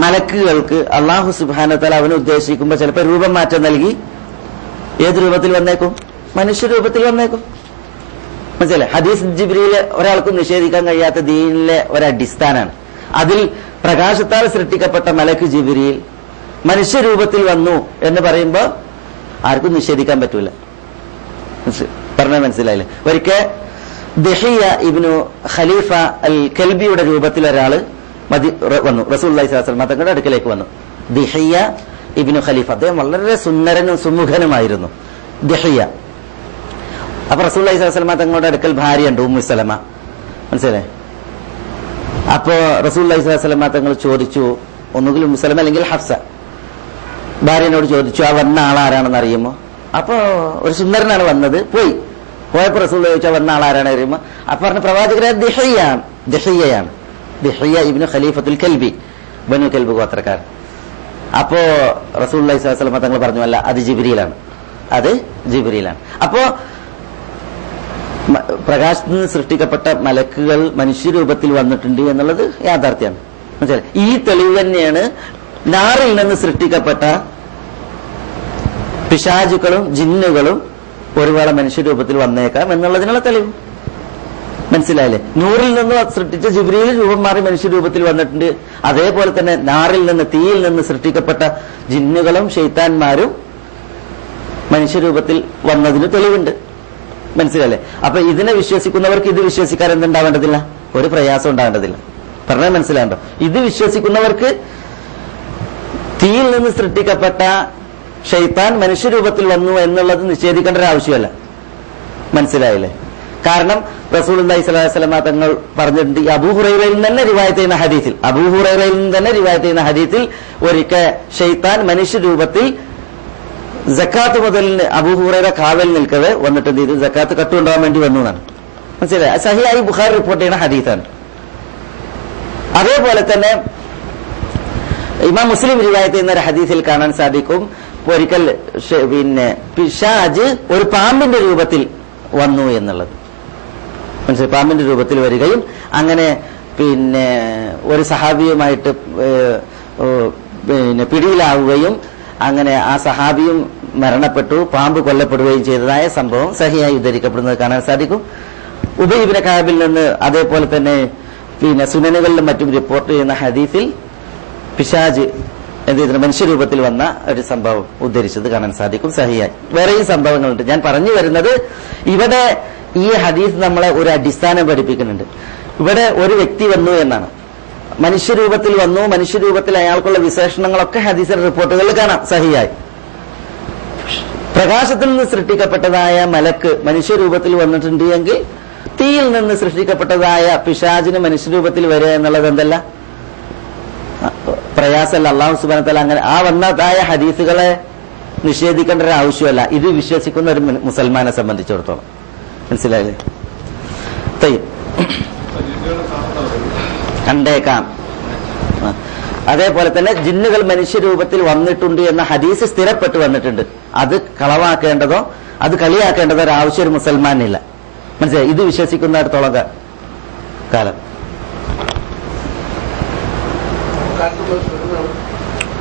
മലക്കുകൾക്ക് അല്ലാഹു സുബ്ഹാനഹു വ തആല അവന് ഉദ്ദേശിക്കുമ്പോൾ ചിലപ്പോൾ രൂപം മാറ്റം നൽകി ഏത് രൂപത്തിൽ വന്നേക്കും? മനുഷ്യരൂപത്തിൽ വന്നേക്കും. മനസ്സിലായി? ഹദീസ് ജിബ്രീൽ ഒരാൾക്കും നിഷേധിക്കാൻ കഴിയാത്ത ദീനിലെ ഒരടിസ്ഥാനാണ്. അതിൽ പ്രകാശത്താൽ സൃഷ്ടിക്കപ്പെട്ട മലക്ക് ജിബ്രീൽ മനുഷ്യരൂപത്തിൽ വന്നു എന്ന് പറയുമ്പോൾ ആർക്കും നിഷേധിക്കാൻ പറ്റൂല. പറഞ്ഞാൽ മനസ്സിലായില്ലേ? ഒരിക്കൽ ദിഹിയ ഇബ്നു ഖലീഫ അൽ കൽബിയുടെ രൂപത്തിൽ ഒരാള് വന്നു റസൂലുള്ളാഹി സ്വല്ലല്ലാഹു അലൈഹി വസല്ലം തങ്ങളുടെ അടുക്കലേക്ക് വന്നു. ദിഹിയ ഇബ്നു ഖലീഫ, അദ്ദേഹം വളരെ സുന്ദരനും സുമുഖനുമായിരുന്നു ദിഹിയ. അപ്പൊ റസൂലുള്ളാഹി സ്വല്ലല്ലാഹു അലൈഹി വസല്ലം തങ്ങളുടെ അടുക്കൽ ഭാര്യയുണ്ട്, ഉമ്മു സലമ. മനസ്സിലായി? അപ്പോ റസൂലുള്ളാഹി സ്വല്ലല്ലാഹു അലൈഹി വസല്ലം തങ്ങൾ ചോദിച്ചു, ഒന്നുകിൽ ഉമ്മു സലമ അല്ലെങ്കിൽ ഹഫ്സ, ഭാര്യനോട് ചോദിച്ചു ആ വന്ന ആളാരാണെന്ന് അറിയുമോ? അപ്പൊ ഒരു സുന്ദരനാണ് വന്നത്. പോയപ്പോ റസൂൽ ചോദിച്ചാൽ വന്ന ആളാരാണ് അറിയുമോ? അപ്പൊ പറഞ്ഞ പ്രവാചകരെ ദിഹിയാണ്, ദിഹിയ ഇബ്നു ഖലീഫത്തുൽ കൽബി, ബനു കൽബ് ഗോത്രക്കാരൻ. അപ്പോ റസൂലുള്ളാഹി സ്വല്ലല്ലാഹു അലൈഹി വസല്ലം തങ്ങൾ പറഞ്ഞു, അല്ല അത് ജിബ്രീലാണ്, അത് ജിബ്രീലാണ്. അപ്പോ പ്രകാശത്തിൽ നിന്ന് സൃഷ്ടിക്കപ്പെട്ട മലക്കുകൾ മനുഷ്യരൂപത്തിൽ വന്നിട്ടുണ്ട് എന്നുള്ളത് യാഥാർത്ഥ്യമാണ്. മനസ്സിലായി? ഈ തെളിവ് തന്നെയാണ് നാറിൽ നിന്ന് സൃഷ്ടിക്കപ്പെട്ട പിശാചുക്കളും ജിന്നുകളും ഒരു വേള മനുഷ്യരൂപത്തിൽ വന്നേക്കാം എന്നുള്ളതിനുള്ള തെളിവ്. മനസ്സിലായില്ലേ? നൂറിൽ നിന്ന് സൃഷ്ടിച്ച ജിബ്രീൽ രൂപം മാറി മനുഷ്യരൂപത്തിൽ വന്നിട്ടുണ്ട്. അതേപോലെ തന്നെ നാറിൽ നിന്ന്, തീയിൽ നിന്ന് സൃഷ്ടിക്കപ്പെട്ട ജിന്നുകളും ശൈത്താന്മാരും മനുഷ്യരൂപത്തിൽ വന്നതിന് തെളിവുണ്ട്. മനസ്സിലല്ലേ? അപ്പൊ ഇതിനെ വിശ്വസിക്കുന്നവർക്ക് ഇത് വിശ്വസിക്കാൻ എന്തുണ്ടാവേണ്ടതില്ല? ഒരു പ്രയാസം ഉണ്ടാവേണ്ടതില്ല. പറഞ്ഞാൽ മനസ്സിലാണ്ടോ? ഇത് വിശ്വസിക്കുന്നവർക്ക് തീയിൽ നിന്ന് സൃഷ്ടിക്കപ്പെട്ട ഷൈത്താൻ മനുഷ്യരൂപത്തിൽ വന്നു എന്നുള്ളത് നിഷേധിക്കേണ്ട ഒരു ആവശ്യമല്ല. മനസ്സിലായില്ലേ? കാരണം റസൂലുള്ളാഹി സ്വല്ലല്ലാഹു അലൈഹി വസല്ലം തങ്ങൾ പറഞ്ഞിട്ടുണ്ട്, അബൂ ഹുറൈറയിൽ നിന്ന് തന്നെ റിവായത്ത് ചെയ്യുന്ന ഹദീസിൽ ഒരിക്കൽ ഷൈത്താൻ മനുഷ്യരൂപത്തിൽ സക്കാത്ത് മുതലിന് അബൂ ഹുറൈറ കാവൽ നിൽക്കവേ വന്നിട്ട് എന്ത് ചെയ്തു? സക്കാത്ത് കട്ടുകൊണ്ടുപോകാൻ വേണ്ടി വന്നു എന്നാണ്. മനസ്സിലായി? സഹിഹായി ബുഖാരി റിപ്പോർട്ട് ചെയ്യുന്ന ഹദീസാണ്. അതേപോലെ തന്നെ ഇമാം മുസ്ലിം റിവായത്ത് ചെയ്യുന്ന ഒരു ഹദീസിൽ കാണാൻ സാധിക്കും, ഒരിക്കൽ പിശാജ് ഒരു പാമ്പിന്റെ രൂപത്തിൽ വന്നു എന്നുള്ളത്. മനസ്സിലായി? പാമ്പിന്റെ രൂപത്തിൽ വരികയും അങ്ങനെ ഒരു സഹാബിയുമായിട്ട് പിടിയിലാവുകയും അങ്ങനെ ആ സഹാബിയും മരണപ്പെട്ടു, പാമ്പ് കൊല്ലപ്പെടുകയും ചെയ്തതായ സംഭവം സഹിയായി ഉദ്ധരിക്കപ്പെടുന്നത് കാണാൻ സാധിക്കും. ഉബൈ ഇബ്നു കഅബിൽ നിന്ന് അതേപോലെ തന്നെ സുനനുകളിലും മറ്റും റിപ്പോർട്ട് ചെയ്യുന്ന ഹദീസിൽ പിശാജ് എന്ത് ചെയ്തിട്ടുണ്ട്? മനുഷ്യരൂപത്തിൽ വന്ന ഒരു സംഭവം ഉദ്ധരിച്ചത് കാണാൻ സാധിക്കും സഹിയായി. വേറെയും സംഭവങ്ങളുണ്ട്. ഞാൻ പറഞ്ഞു വരുന്നത്, ഇവിടെ ഈ ഹദീസ് നമ്മളെ ഒരു അടിസ്ഥാനം പഠിപ്പിക്കുന്നുണ്ട്. ഇവിടെ ഒരു വ്യക്തി വന്നു എന്നാണ്, മനുഷ്യരൂപത്തിൽ വന്നു, മനുഷ്യരൂപത്തിൽ അയാൾക്കുള്ള വിശേഷണങ്ങളൊക്കെ ഹദീസിന്റെ റിപ്പോർട്ടുകളിൽ കാണാം സഹിയായി. പ്രകാശത്തിൽ നിന്ന് സൃഷ്ടിക്കപ്പെട്ടതായ മലക്ക് മനുഷ്യരൂപത്തിൽ വന്നിട്ടുണ്ട് എങ്കിൽ തീയിൽ നിന്ന് സൃഷ്ടിക്കപ്പെട്ടതായ പിശാചിന് മനുഷ്യരൂപത്തിൽ വരിക എന്നുള്ളത് എന്തല്ല? പ്രയാസമല്ല. അല്ലാഹു സുബ്ഹാനഹു വ തആല അങ്ങനെ ആ വന്നതായ ഹദീസുകളെ നിഷേധിക്കേണ്ട ഒരു ആവശ്യമല്ല ഇത് വിശ്വസിക്കുന്ന ഒരു മുസൽമാനെ സംബന്ധിച്ചിടത്തോളം. മനസ്സിലായില്ലേ? കണ്ടേക്കാം. അതേപോലെ തന്നെ ജിന്നുകൾ മനുഷ്യരൂപത്തിൽ വന്നിട്ടുണ്ട് എന്ന ഹദീസ് സ്ഥിരപ്പെട്ടു വന്നിട്ടുണ്ട്. അത് കളവാക്കേണ്ടതോ അത് കളിയാക്കേണ്ടതോ ഒരു ആവശ്യം ഒരു മുസൽമാനില്ല. മനസ്സിലായി? ഇത് വിശ്വസിക്കുന്നിടത്തോളം കാലം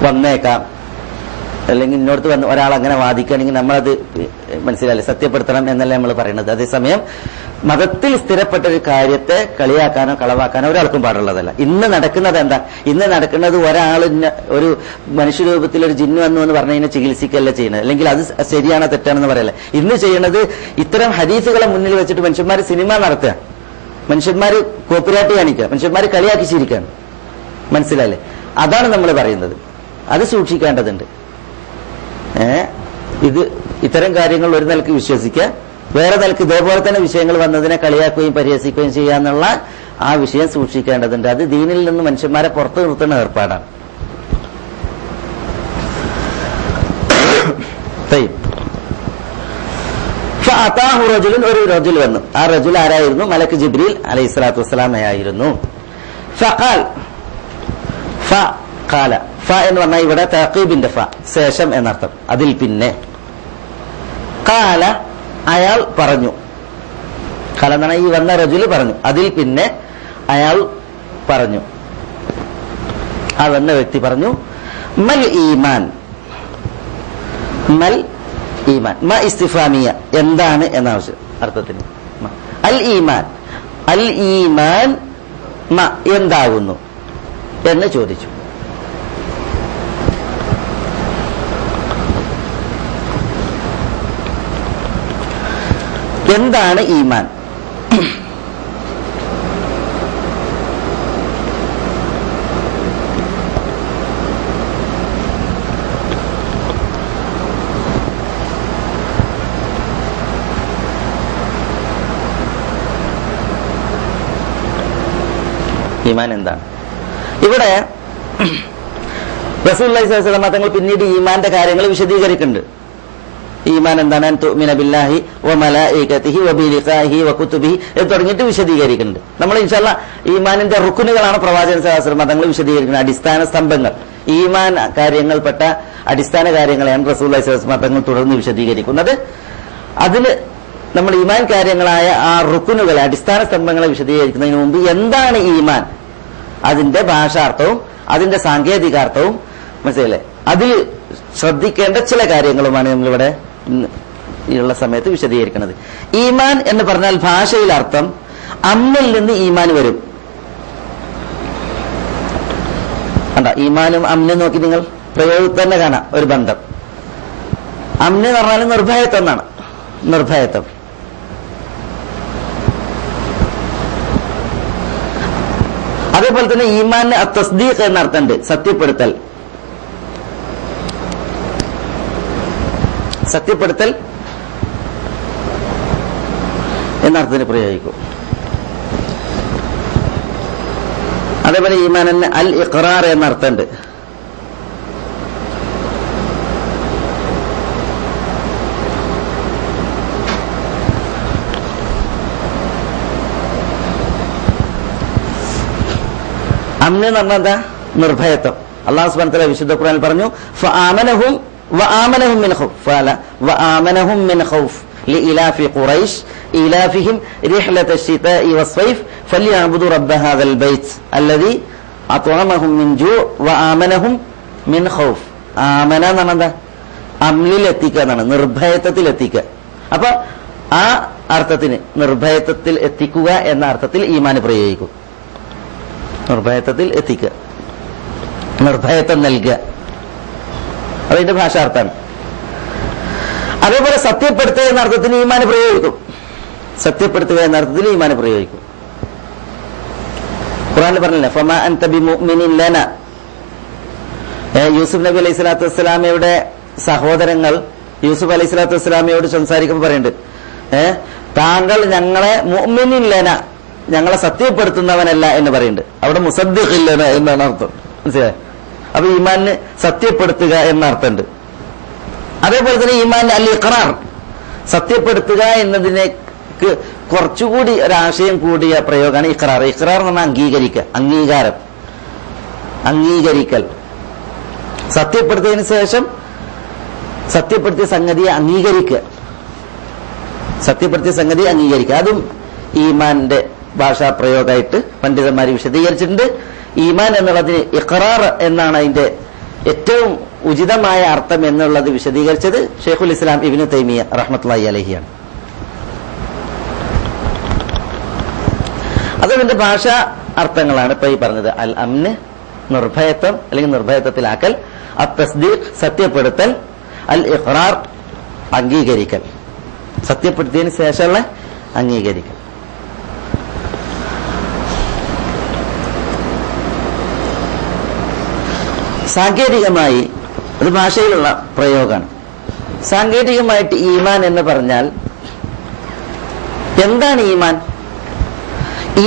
വന്നേക്കാം. അല്ലെങ്കിൽ ഇന്നോടത്ത് വന്ന് ഒരാൾ അങ്ങനെ വാദിക്കുകയാണെങ്കിൽ നമ്മളത് മനസ്സിലായില്ലേ, സത്യപ്പെടുത്തണം എന്നല്ല നമ്മൾ പറയുന്നത്. അതേസമയം മതത്തിൽ സ്ഥിരപ്പെട്ട ഒരു കാര്യത്തെ കളിയാക്കാനോ കളവാക്കാനോ ഒരാൾക്കും പാടുള്ളതല്ല. ഇന്ന് നടക്കുന്നത് എന്താ? ഇന്ന് നടക്കുന്നത് ഒരാൾ ഒരു മനുഷ്യരൂപത്തിൽ ഒരു ജിന്ന് വന്നു എന്ന് പറഞ്ഞു കഴിഞ്ഞാൽ ചികിത്സിക്കല്ല ചെയ്യുന്നത്, അല്ലെങ്കിൽ അത് ശരിയാണോ തെറ്റാണെന്ന് പറയല്ല. ഇന്ന് ചെയ്യുന്നത് ഇത്തരം ഹദീസുകളെ മുന്നിൽ വെച്ചിട്ട് മനുഷ്യന്മാർ സിനിമ നടത്തുക, മനുഷ്യന്മാർ കോപ്പിരാട്ടി കാണിക്കുക, മനുഷ്യന്മാർ കളിയാക്കി ചിരിക്കുകയാണ്. മനസ്സിലായില്ലേ? അതാണ് നമ്മൾ പറയുന്നത്. അത് സൂക്ഷിക്കേണ്ടതുണ്ട്. ഇത് ഇത്തരം കാര്യങ്ങൾ ഒരു നിലക്ക് വിശ്വസിക്കുക, വേറെ നിലക്ക് ഇതേപോലെ തന്നെ വിഷയങ്ങൾ വന്നതിനെ കളിയാക്കുകയും പരിഹസിക്കുകയും ചെയ്യാന്നുള്ള ആ വിഷയം സൂക്ഷിക്കേണ്ടതുണ്ട്. അത് ദീനിൽ നിന്ന് മനുഷ്യന്മാരെ പുറത്തു നിർത്തുന്ന ഏർപ്പാടാണ്. ഒരു റജുൽ വന്നു. ആ റജുൽ ആരായിരുന്നു? മലക്ക് ജിബ്രീൽ അലൈഹി സ്വലാത്തു വസ്സലാമയായിരുന്നു. ഫ എന്ന് പറഞ്ഞാൽ ഇവിടെ തഖീബിന്റെ ഫ, ശേഷം എന്നർത്ഥം. അതിൽ പിന്നെ ഖാല അയാൾ പറഞ്ഞു. ഖാല എന്നാണ് ഈ വന്ന റജുല് പറഞ്ഞു. അതിൽ പിന്നെ അയാൾ പറഞ്ഞു, ആ വന്ന വ്യക്തി പറഞ്ഞു, മൽ ഈമാൻ. മൽ ഈമാൻ മ ഇസ്തിഫാമിയ, എന്താണ് എന്ന ആവശ്യം അർത്ഥത്തിന്. അൽ ഈമാൻ, അൽ ഈമാൻ മ എന്താകുന്നു എന്ന് ചോദിച്ചു. എന്താണ് ഈമാൻ? ഈമാൻ എന്താണ്? ഇവിടെ റസൂലുള്ളാഹി സ്വല്ലല്ലാഹു അലൈഹി വസല്ലം തങ്ങൾ പിന്നീട് ഈമാന്റെ കാര്യങ്ങൾ വിശദീകരിക്കുന്നുണ്ട്. ഈമാൻ എന്താണ്? അൻ തുഅ്മിന ബില്ലാഹി വ മലായികതിഹി വ ബിലിഖാഇഹി വ കുതുബിഹി എന്ന് തുടങ്ങിയിട്ട് വിശദീകരിക്കുന്നുണ്ട്. നമ്മൾ ഇൻഷാല്ലാ ഈമാനിന്റെ റുക്കുനുകളാണ് പ്രവാചകൻ സ്വല്ലല്ലാഹു അലൈഹി വസല്ലം തങ്ങൾ വിശദീകരിക്കുന്നത്. അടിസ്ഥാന സ്തംഭങ്ങൾ, ഈമാൻ കാര്യങ്ങൾപ്പെട്ട അടിസ്ഥാന കാര്യങ്ങളെയാണ് റസൂലുള്ളാഹി സ്വല്ലല്ലാഹു അലൈഹി വസല്ലം തങ്ങൾ തുടർന്ന് വിശദീകരിക്കുന്നത്. അതിന് നമ്മൾ ഈമാൻ കാര്യങ്ങളായ ആ റുക്കുനുകളെ, അടിസ്ഥാന സ്തംഭങ്ങളെ വിശദീകരിക്കുന്നതിന് മുമ്പ് എന്താണ് ഈമാൻ, അതിന്റെ ഭാഷാർത്ഥവും അതിന്റെ സാങ്കേതികാർത്ഥവും മനസ്സിലല്ലേ, അതിൽ ശ്രദ്ധിക്കേണ്ട ചില കാര്യങ്ങളുമാണ് നമ്മളിവിടെ ഉള്ള സമയത്ത് വിശദീകരിക്കുന്നത്. ഈമാൻ എന്ന് പറഞ്ഞാൽ ഭാഷയിൽ അർത്ഥം അമ്മിൽ നിന്ന് ഈമാൻ വരും. കണ്ട, ഈമാനും അമ്നും നോക്കി നിങ്ങൾ പ്രയോഗത്തിൽ തന്നെ കാണാം ഒരു ബന്ധം. അമ്ന് എന്ന് പറഞ്ഞാൽ നിർഭയത്വം എന്നാണ്. നിർഭയത്വം. അതേപോലെ തന്നെ ഈമാന് തസ്ദീഖ് എന്നർത്ഥമുണ്ട്, സത്യപ്പെടുത്തൽ. സത്യപ്പെടുത്തൽ എന്നർത്ഥത്തിന് പ്രയോഗിക്കും. അതേപോലെ ഈമാനിന് അൽ ഇഖ്റാർ എന്നർത്ഥമുണ്ട്. അമ്ന് എന്ന് പറഞ്ഞാൽ എന്താ? നിർഭയത്വം. അല്ലാഹു സുബ്ഹാനഹു വ തആല വിശുദ്ധ ഖുർആനിൽ പറഞ്ഞു, ഫആമനഹും വആമനഹും മിൻ ഖൗഫ് ഫഅല വആമനഹും മിൻ ഖൗഫ് ലിഇലാഫി ഖുറൈശ് ഇലാഫിഹിം റിഹ്ലത അശ്ശിതാഇ വസ്സൈഫ് ഫലിയഅബ്ദു റബ്ബ ഹാദൽ ബൈത്ത് അല്ലദി അത്അമഹും മിൻ ജൂ വആമനഹും മിൻ ഖൗഫ്. ആമന എന്ന് പറഞ്ഞാൽ എന്താ? അമ്നിൽ എത്തിക്കുക എന്നാണ്, നിർഭയത്വത്തിൽ എത്തിക്കുക. അപ്പൊ ആ അർത്ഥത്തിന് നിർഭയത്വത്തിൽ എത്തിക്കുക എന്ന അർത്ഥത്തിൽ ഈമാൻ പ്രയോഗിക്കും. നിർഭയത്വത്തിൽ എത്തിക്കുക, നിർഭയത്വം നൽകുക, അതിന്റെ ഭാഷാർത്ഥാണ്. അതേപോലെ സത്യപ്പെടുത്തുക എന്ന അർത്ഥത്തിന് ഈമാൻ പ്രയോഗിക്കും. സത്യപ്പെടുത്തുക എന്ന അർത്ഥത്തിൽ ഈമാൻ പ്രയോഗിക്കും. ഖുർആനിൽ പറഞ്ഞില്ലേ, ഫമാ അൻത ബിമുഅ്മിനിൻ ലനാ. യൂസുഫ് നബി അലൈഹി സ്വലാത്തു വസ്സലാമയുടെ സഹോദരങ്ങൾ യൂസുഫ് അലൈഹി സ്വലാത്തു വസ്സലാമയോട് സംസാരിക്കുമ്പോൾ പറയുന്നുണ്ട്, താങ്കൾ ഞങ്ങളെ മുഅ്മിനിൻ ലനാ, ഞങ്ങളെ സത്യപ്പെടുത്തുന്നവനല്ല എന്ന് പറയുന്നുണ്ട്. അവിടെ മുസദ്ദിഖില്ല എന്നാണ് അർത്ഥം. മനസ്സിലായോ? അപ്പൊ ഈമാനിന് സത്യപ്പെടുത്തുക എന്ന അർത്ഥമുണ്ട്. അതേപോലെ തന്നെ ഈമാൻ അൽ ഇഖ്റാർ, സത്യപ്പെടുത്തുക എന്നതിനേക്ക് കുറച്ചുകൂടി ഒരാശയം കൂടിയ പ്രയോഗമാണ് ഇഖ്റാർ. ഇഖ്റാർ എന്ന് പറഞ്ഞാൽ അംഗീകരിക്കുക, അംഗീകാരം, അംഗീകരിക്കൽ. സത്യപ്പെടുത്തിയതിനു ശേഷം സത്യപ്പെടുത്തിയ സംഗതിയെ അംഗീകരിക്കുക, സത്യപ്പെടുത്തിയ സംഗതി അംഗീകരിക്കുക. അതും ഈമാന്റെ ഭാഷാ പ്രയോഗമായിട്ട് പണ്ഡിതന്മാർ വിശദീകരിച്ചിട്ടുണ്ട്. ഈമാൻ എന്നുള്ളതിന് ഇഖ്റാർ എന്നാണ് അതിന്റെ ഏറ്റവും ഉചിതമായ അർത്ഥം എന്നുള്ളത് വിശദീകരിച്ചത് ഷെയ്ഖുൽ ഇസ്ലാം ഇബ്നു തൈമിയ്യ റഹ്മത്തുള്ളാഹി അലൈഹിയാണ്. അതതിന്റെ ഭാഷാ അർത്ഥങ്ങളാണ് ഇപ്പൊ ഈ പറഞ്ഞത്. അൽ അംന്, നിർഭയത്വം അല്ലെങ്കിൽ നിർഭയത്വത്തിലാക്കൽ, അൽ തസ്ദീഖ്, സത്യപ്പെടുത്തൽ, അൽ ഇഖ്റാർ, അംഗീകരിക്കൽ, സത്യപ്പെടുത്തിയതിന് ശേഷമുള്ള അംഗീകരിക്കൽ. സാങ്കേതികമായി അത് ഭാഷയിലുള്ള പ്രയോഗമാണ്. സാങ്കേതികമായിട്ട് ഈമാൻ എന്ന് പറഞ്ഞാൽ എന്താണ് ഈമാൻ?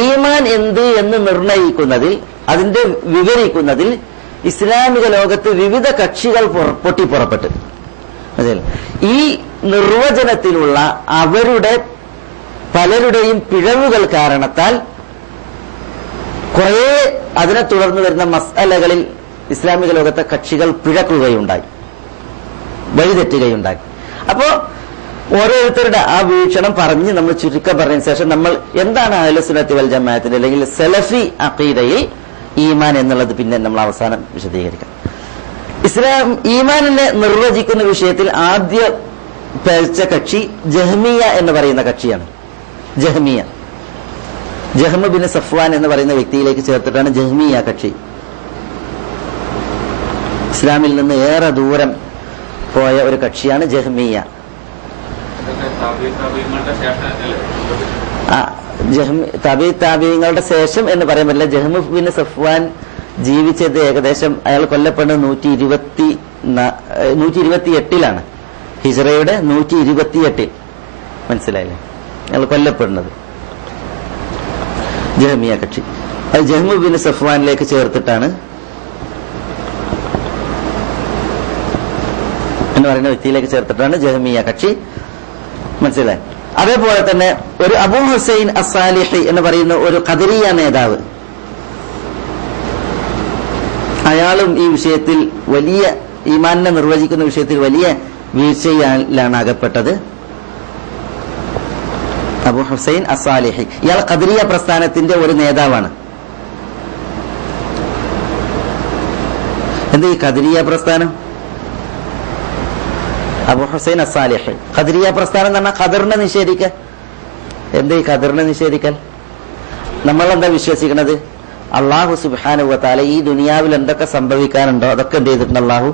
ഈമാൻ എന്ത് എന്ന് നിർണയിക്കുന്നതിൽ, അതിന്റെ വിവരിക്കുന്നതിൽ ഇസ്ലാമിക ലോകത്ത് വിവിധ കക്ഷികൾ പൊട്ടിപ്പുറപ്പെട്ടു. അതെ, ഈ നിർവചനത്തിലുള്ള അവരുടെ പലരുടെയും പിഴവുകൾ കാരണത്താൽ കുറെ അതിനെ തുടർന്ന് വരുന്ന മസ്അലകളിൽ ഇസ്ലാമിക ലോകത്തെ കക്ഷികൾ പിഴക്കുകയുണ്ടായി, വഴിതെറ്റുകയുണ്ടായി. അപ്പോ ഓരോരുത്തരുടെ ആ വീക്ഷണം പറഞ്ഞ് നമ്മൾ ചുരുക്കം പറഞ്ഞതിന് ശേഷം നമ്മൾ എന്താണ് അഹ്ലുസുന്നത്തി വൽ ജമാഅത്തിന്റെ അല്ലെങ്കിൽ സലഫി അഖീദയിൽ ഈമാൻ എന്നുള്ളത് പിന്നെ നമ്മൾ അവസാനം വിശദീകരിക്കാം. ഇസ്ലാം ഈമാനിനെ നിർവചിക്കുന്ന വിഷയത്തിൽ ആദ്യ പേർച്ച കക്ഷി ജഹ്മിയ എന്ന് പറയുന്ന കക്ഷിയാണ്. ജഹ്മിയ, ജഹ്മ ബിൻ സഫ്വാൻ എന്ന് പറയുന്ന വ്യക്തിയിലേക്ക് ചേർത്തിട്ടാണ് ജഹ്മിയ കക്ഷി. ഇസ്ലാമിൽ നിന്ന് ഏറെ ദൂരം പോയ ഒരു കക്ഷിയാണ് ജഹ്മിയ. താബീങ്ങളുടെ ശേഷം എന്ന് പറയാൻ പറ്റില്ല. ജഹ്മ ബിൻ സഫ്വാൻ ജീവിച്ചത് ഏകദേശം, അയാൾ കൊല്ലപ്പെടുന്നത് 128 ഹിജ്റയുടെ 128. മനസ്സിലായില്ലേ? അയാൾ കൊല്ലപ്പെടുന്നത് ജഹ്മിയ കക്ഷി. അത് ജഹ്മ ബിൻ സഫ്വാനിലേക്ക് ചേർത്തിട്ടാണ് എന്ന് പറയുന്ന വ്യക്തിയിലേക്ക് ചേർത്തിട്ടാണ് ജഹ്മിയ കക്ഷി. മനസ്സിലായി? അതേപോലെ തന്നെ ഒരു അബൂ ഹുസൈൻ അസ്സാലിഹി എന്ന് പറയുന്ന ഒരു ഖദരിയ നേതാവ്, അയാളും ഈ വിഷയത്തിൽ വലിയ ഈമാനിനെ നിർവചിക്കുന്ന വിഷയത്തിൽ വലിയ വീഴ്ചയിലാണ് അകപ്പെട്ടത്. അബൂ ഹുസൈൻ അസ്സാലിഹി, ഇയാൾ ഖദരിയ പ്രസ്ഥാനത്തിന്റെ ഒരു നേതാവാണ്. എന്താ ഈ ഖദരിയ പ്രസ്ഥാനം? അബൂ ഹുസൈൻ അസ്സാലിഹി ഖദരിയ പ്രസ്ഥാനം എന്ന് പറഞ്ഞാൽ ഖദറിനെ നിഷേധിക്കൽ. എന്താ ഈ ഖദറിനെ നിഷേധിക്കൽ? നമ്മളെന്താ വിശ്വസിക്കുന്നത്? അള്ളാഹു സുബ്ഹാനഹു വ തആല ഈ ദുനിയാവിൽ എന്തൊക്കെ സംഭവിക്കാനുണ്ടോ അതൊക്കെ എന്ത് ചെയ്തിട്ടുണ്ട്? അള്ളാഹു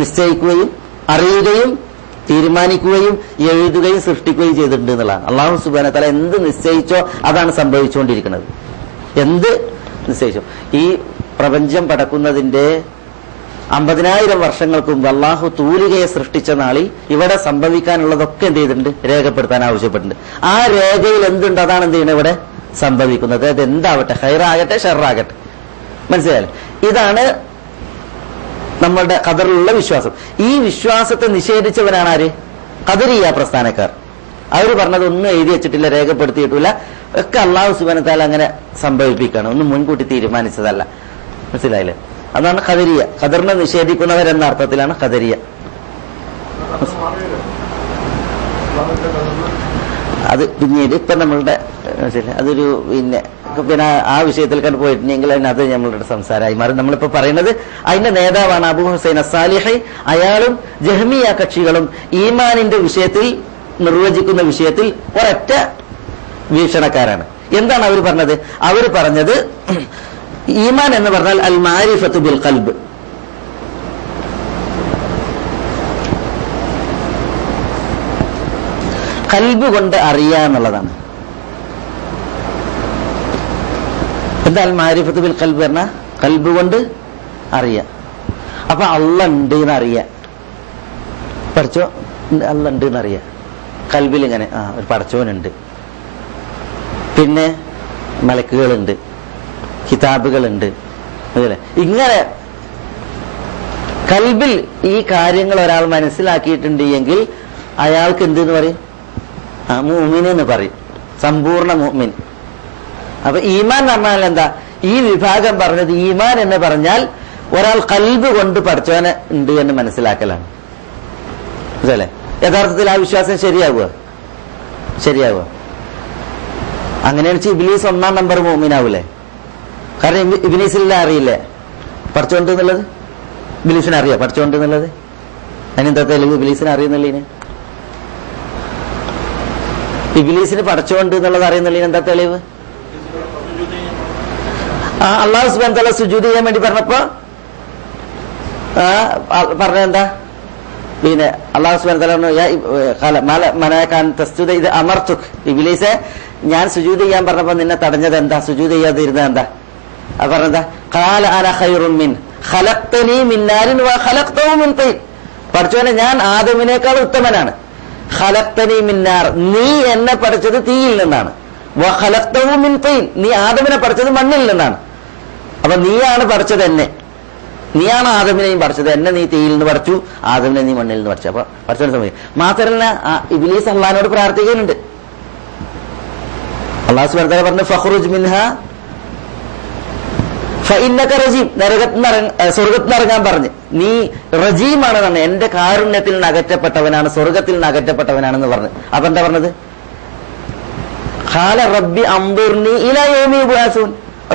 നിശ്ചയിക്കുകയും അറിയുകയും തീരുമാനിക്കുകയും എഴുതുകയും സൃഷ്ടിക്കുകയും ചെയ്തിട്ടുണ്ട് എന്നുള്ളതാണ്. അള്ളാഹു സുബ്ഹാനഹു വ തആല എന്ത് നിശ്ചയിച്ചോ അതാണ് സംഭവിച്ചുകൊണ്ടിരിക്കുന്നത്. എന്ത് നിശ്ചയിച്ചോ, ഈ പ്രപഞ്ചം പടക്കുന്നതിന്റെ 50,000 വർഷങ്ങൾക്ക് മുമ്പ് അള്ളാഹു തൂലികയെ സൃഷ്ടിച്ച നാളിൽ ഇവിടെ സംഭവിക്കാനുള്ളതൊക്കെ എന്ത് ചെയ്തിട്ടുണ്ട്? രേഖപ്പെടുത്താൻ ആവശ്യപ്പെട്ടിട്ടുണ്ട്. ആ രേഖയിൽ എന്തുണ്ട് അതാണ് എന്ത് ചെയ്യുന്നത് ഇവിടെ സംഭവിക്കുന്നത്. അത് എന്താവട്ടെ, ഖൈറാകട്ടെ ഷർറാകട്ടെ. മനസ്സിലായല്ലോ? ഇതാണ് നമ്മളുടെ ഖദറിലുള്ള വിശ്വാസം. ഈ വിശ്വാസത്തെ നിഷേധിച്ചവരാണ് ആര്? ഖദരിയ പ്രസ്ഥാനക്കാർ. അവർ പറഞ്ഞത് ഒന്നും എഴുതി വെച്ചിട്ടില്ല, രേഖപ്പെടുത്തിയിട്ടില്ല, ഒക്കെ അള്ളാഹു സുബ്ഹാനഹു വ തആല അങ്ങനെ സംഭവിപ്പിക്കുകയാണ്, ഒന്നും മുൻകൂട്ടി തീരുമാനിച്ചതല്ല. മനസ്സിലായില്ലേ? അതാണ് ഖദരിയ. ഖദറിനെ നിഷേധിക്കുന്നവരെന്ന അർത്ഥത്തിലാണ് ഖദരിയ. അത് പിന്നീട് ഇപ്പൊ നമ്മളുടെ അതൊരു പിന്നെ ആ വിഷയത്തിൽ കണ്ട് പോയിട്ടുണ്ടെങ്കിൽ അത് നമ്മളുടെ സംസാരമായി മാറി. നമ്മളിപ്പോ പറയുന്നത് അതിന്റെ നേതാവാണ് അബൂ ഹുസൈൻ അസ്സാലിഹി. അയാളും ജഹ്മിയ കക്ഷികളും ഈമാനിന്റെ വിഷയത്തിൽ, നിർവചിക്കുന്ന വിഷയത്തിൽ ഒരൊറ്റ വീക്ഷണക്കാരാണ്. എന്താണ് അവർ പറഞ്ഞത്? അവർ പറഞ്ഞത് ഈമാൻ എന്ന് പറഞ്ഞാൽ അൽ മാരിഫത്തു ബിൽ ഖൽബ്, ഖൽബ് കൊണ്ട് അറിയുക എന്നുള്ളതാണ്. എന്താ അൽ മാരിഫത്തു ബിൽ ഖൽബ് പറഞ്ഞാൽ? ഖൽബ് കൊണ്ട് അറിയാം. അപ്പൊ അള്ളാഹ് ഉണ്ട് എന്ന് അറിയാം, പഠിച്ചോ അള്ളാഹ് ഉണ്ട് എന്നറിയാം. ഖൽബിൽ ഇങ്ങനെ ഒരു പടച്ചോനുണ്ട്, പിന്നെ മലക്കുകളുണ്ട്, കിതാബുകളുണ്ട്, അതല്ലേ? ഇങ്ങനെ കൽബിൽ ഈ കാര്യങ്ങൾ ഒരാൾ മനസ്സിലാക്കിയിട്ടുണ്ട് എങ്കിൽ അയാൾക്ക് എന്തെന്ന് പറയും? മുഅ്മിൻ എന്ന് പറയും, സമ്പൂർണ്ണ മുഅ്മിൻ. അപ്പൊ ഈമാൻ എന്ന് പറഞ്ഞാൽ എന്താ? ഈ വിഭാഗം പറഞ്ഞത് ഈമാൻ എന്ന് പറഞ്ഞാൽ ഒരാൾ കൽബ് കൊണ്ട് പഠിച്ചവനെ ഉണ്ട് എന്ന് മനസ്സിലാക്കലാണ്. അല്ലേ? യഥാർത്ഥത്തിൽ ആ വിശ്വാസം ശരിയാവുക? അങ്ങനെയാണ് ഇബ്ലീസ് 1-ാം നമ്പർ മുഅ്മിനാവൂലേ? കാരണം ഇബ്ലീസിനെ അറിയില്ലേ പഠിച്ചോണ്ട് എന്നുള്ളത്? ഇബ്ലീസിനെ അറിയാം പഠിച്ചോണ്ട് എന്നുള്ളത്? അതിനെന്താ തെളിവ് ഇബ്ലീസിനെ അറിയുന്നില്ല? ഇബ്ലീസിന് പഠിച്ചോണ്ട് എന്നുള്ളത് അറിയുന്നില്ല, എന്താ തെളിവ്? അല്ലാഹു സുബ്ഹാനഹു വ തആല സുജൂദ് ചെയ്യാൻ വേണ്ടി പറഞ്ഞപ്പോ പറഞ്ഞെന്താ? പിന്നെ അല്ലാഹു സുബ്ഹാനഹു വ തആല ഇത് അമർതുക്, ഇബ്ലീസെ ഞാൻ സുജൂദ് ചെയ്യാൻ പറഞ്ഞപ്പോ നിന്നെ തടഞ്ഞത് എന്താ? സുജൂദ് ചെയ്യാതിരുന്നത് എന്താ? അത് പറഞ്ഞെന്താ? ഖാല അന ഖൈറുൻ മിൻ ഖലഖ്തനീ മിൻ നാരിൻ വ ഖലഖ്തഹു മിൻ തീൻ. പഠിച്ചവനെ ഞാൻ ആദമിനേക്കാൾ ഉത്തമനാണ്. ഖലഖ്തനീ മിൻ നാർ, നീ എന്നെ പഠിച്ചത് തീയിൽ നിന്നാണ്. വ ഖലഖ്തഹു മിൻ തീൻ, നീ ആദമിനെ പഠിച്ചത് മണ്ണിൽ നിന്നാണ്. അപ്പൊ നീയാണ് പഠിച്ചത് എന്നെ, നീയാണ് ആദമിനെയും പഠിച്ചത്. എന്നെ നീ തീയിൽ നിന്ന് പഠിച്ചു, ആദമിനെ നീ മണ്ണിൽ നിന്ന് പഠിച്ചു. അപ്പൊ പഠിച്ചവന് സമയം മാത്രമല്ല ഇബ്ലീസ് അള്ളാഹിനോട് പ്രാർത്ഥിക്കുന്നുണ്ട്. അല്ലാഹു സുബ്ഹാനഹു വ തആല പറഞ്ഞു ഫഖ്റുജ് മിൻഹാ ഫഇന്നക റജീം, സ്വർഗത്തിൽ നിന്ന് ഇറങ്ങാൻ പറഞ്ഞു. നീ റജീമാണ് തന്നെ, എന്റെ കാരുണ്യത്തിൽ നിന്ന് അകറ്റപ്പെട്ടവനാണ്, സ്വർഗത്തിൽ നിന്ന് അകറ്റപ്പെട്ടവനാണെന്ന് പറഞ്ഞു. അപ്പൊ എന്താ പറഞ്ഞത്? ഖാല റബ്ബി അംദുർനി ഇലാ യൗമി യുബ്അസൂൻ,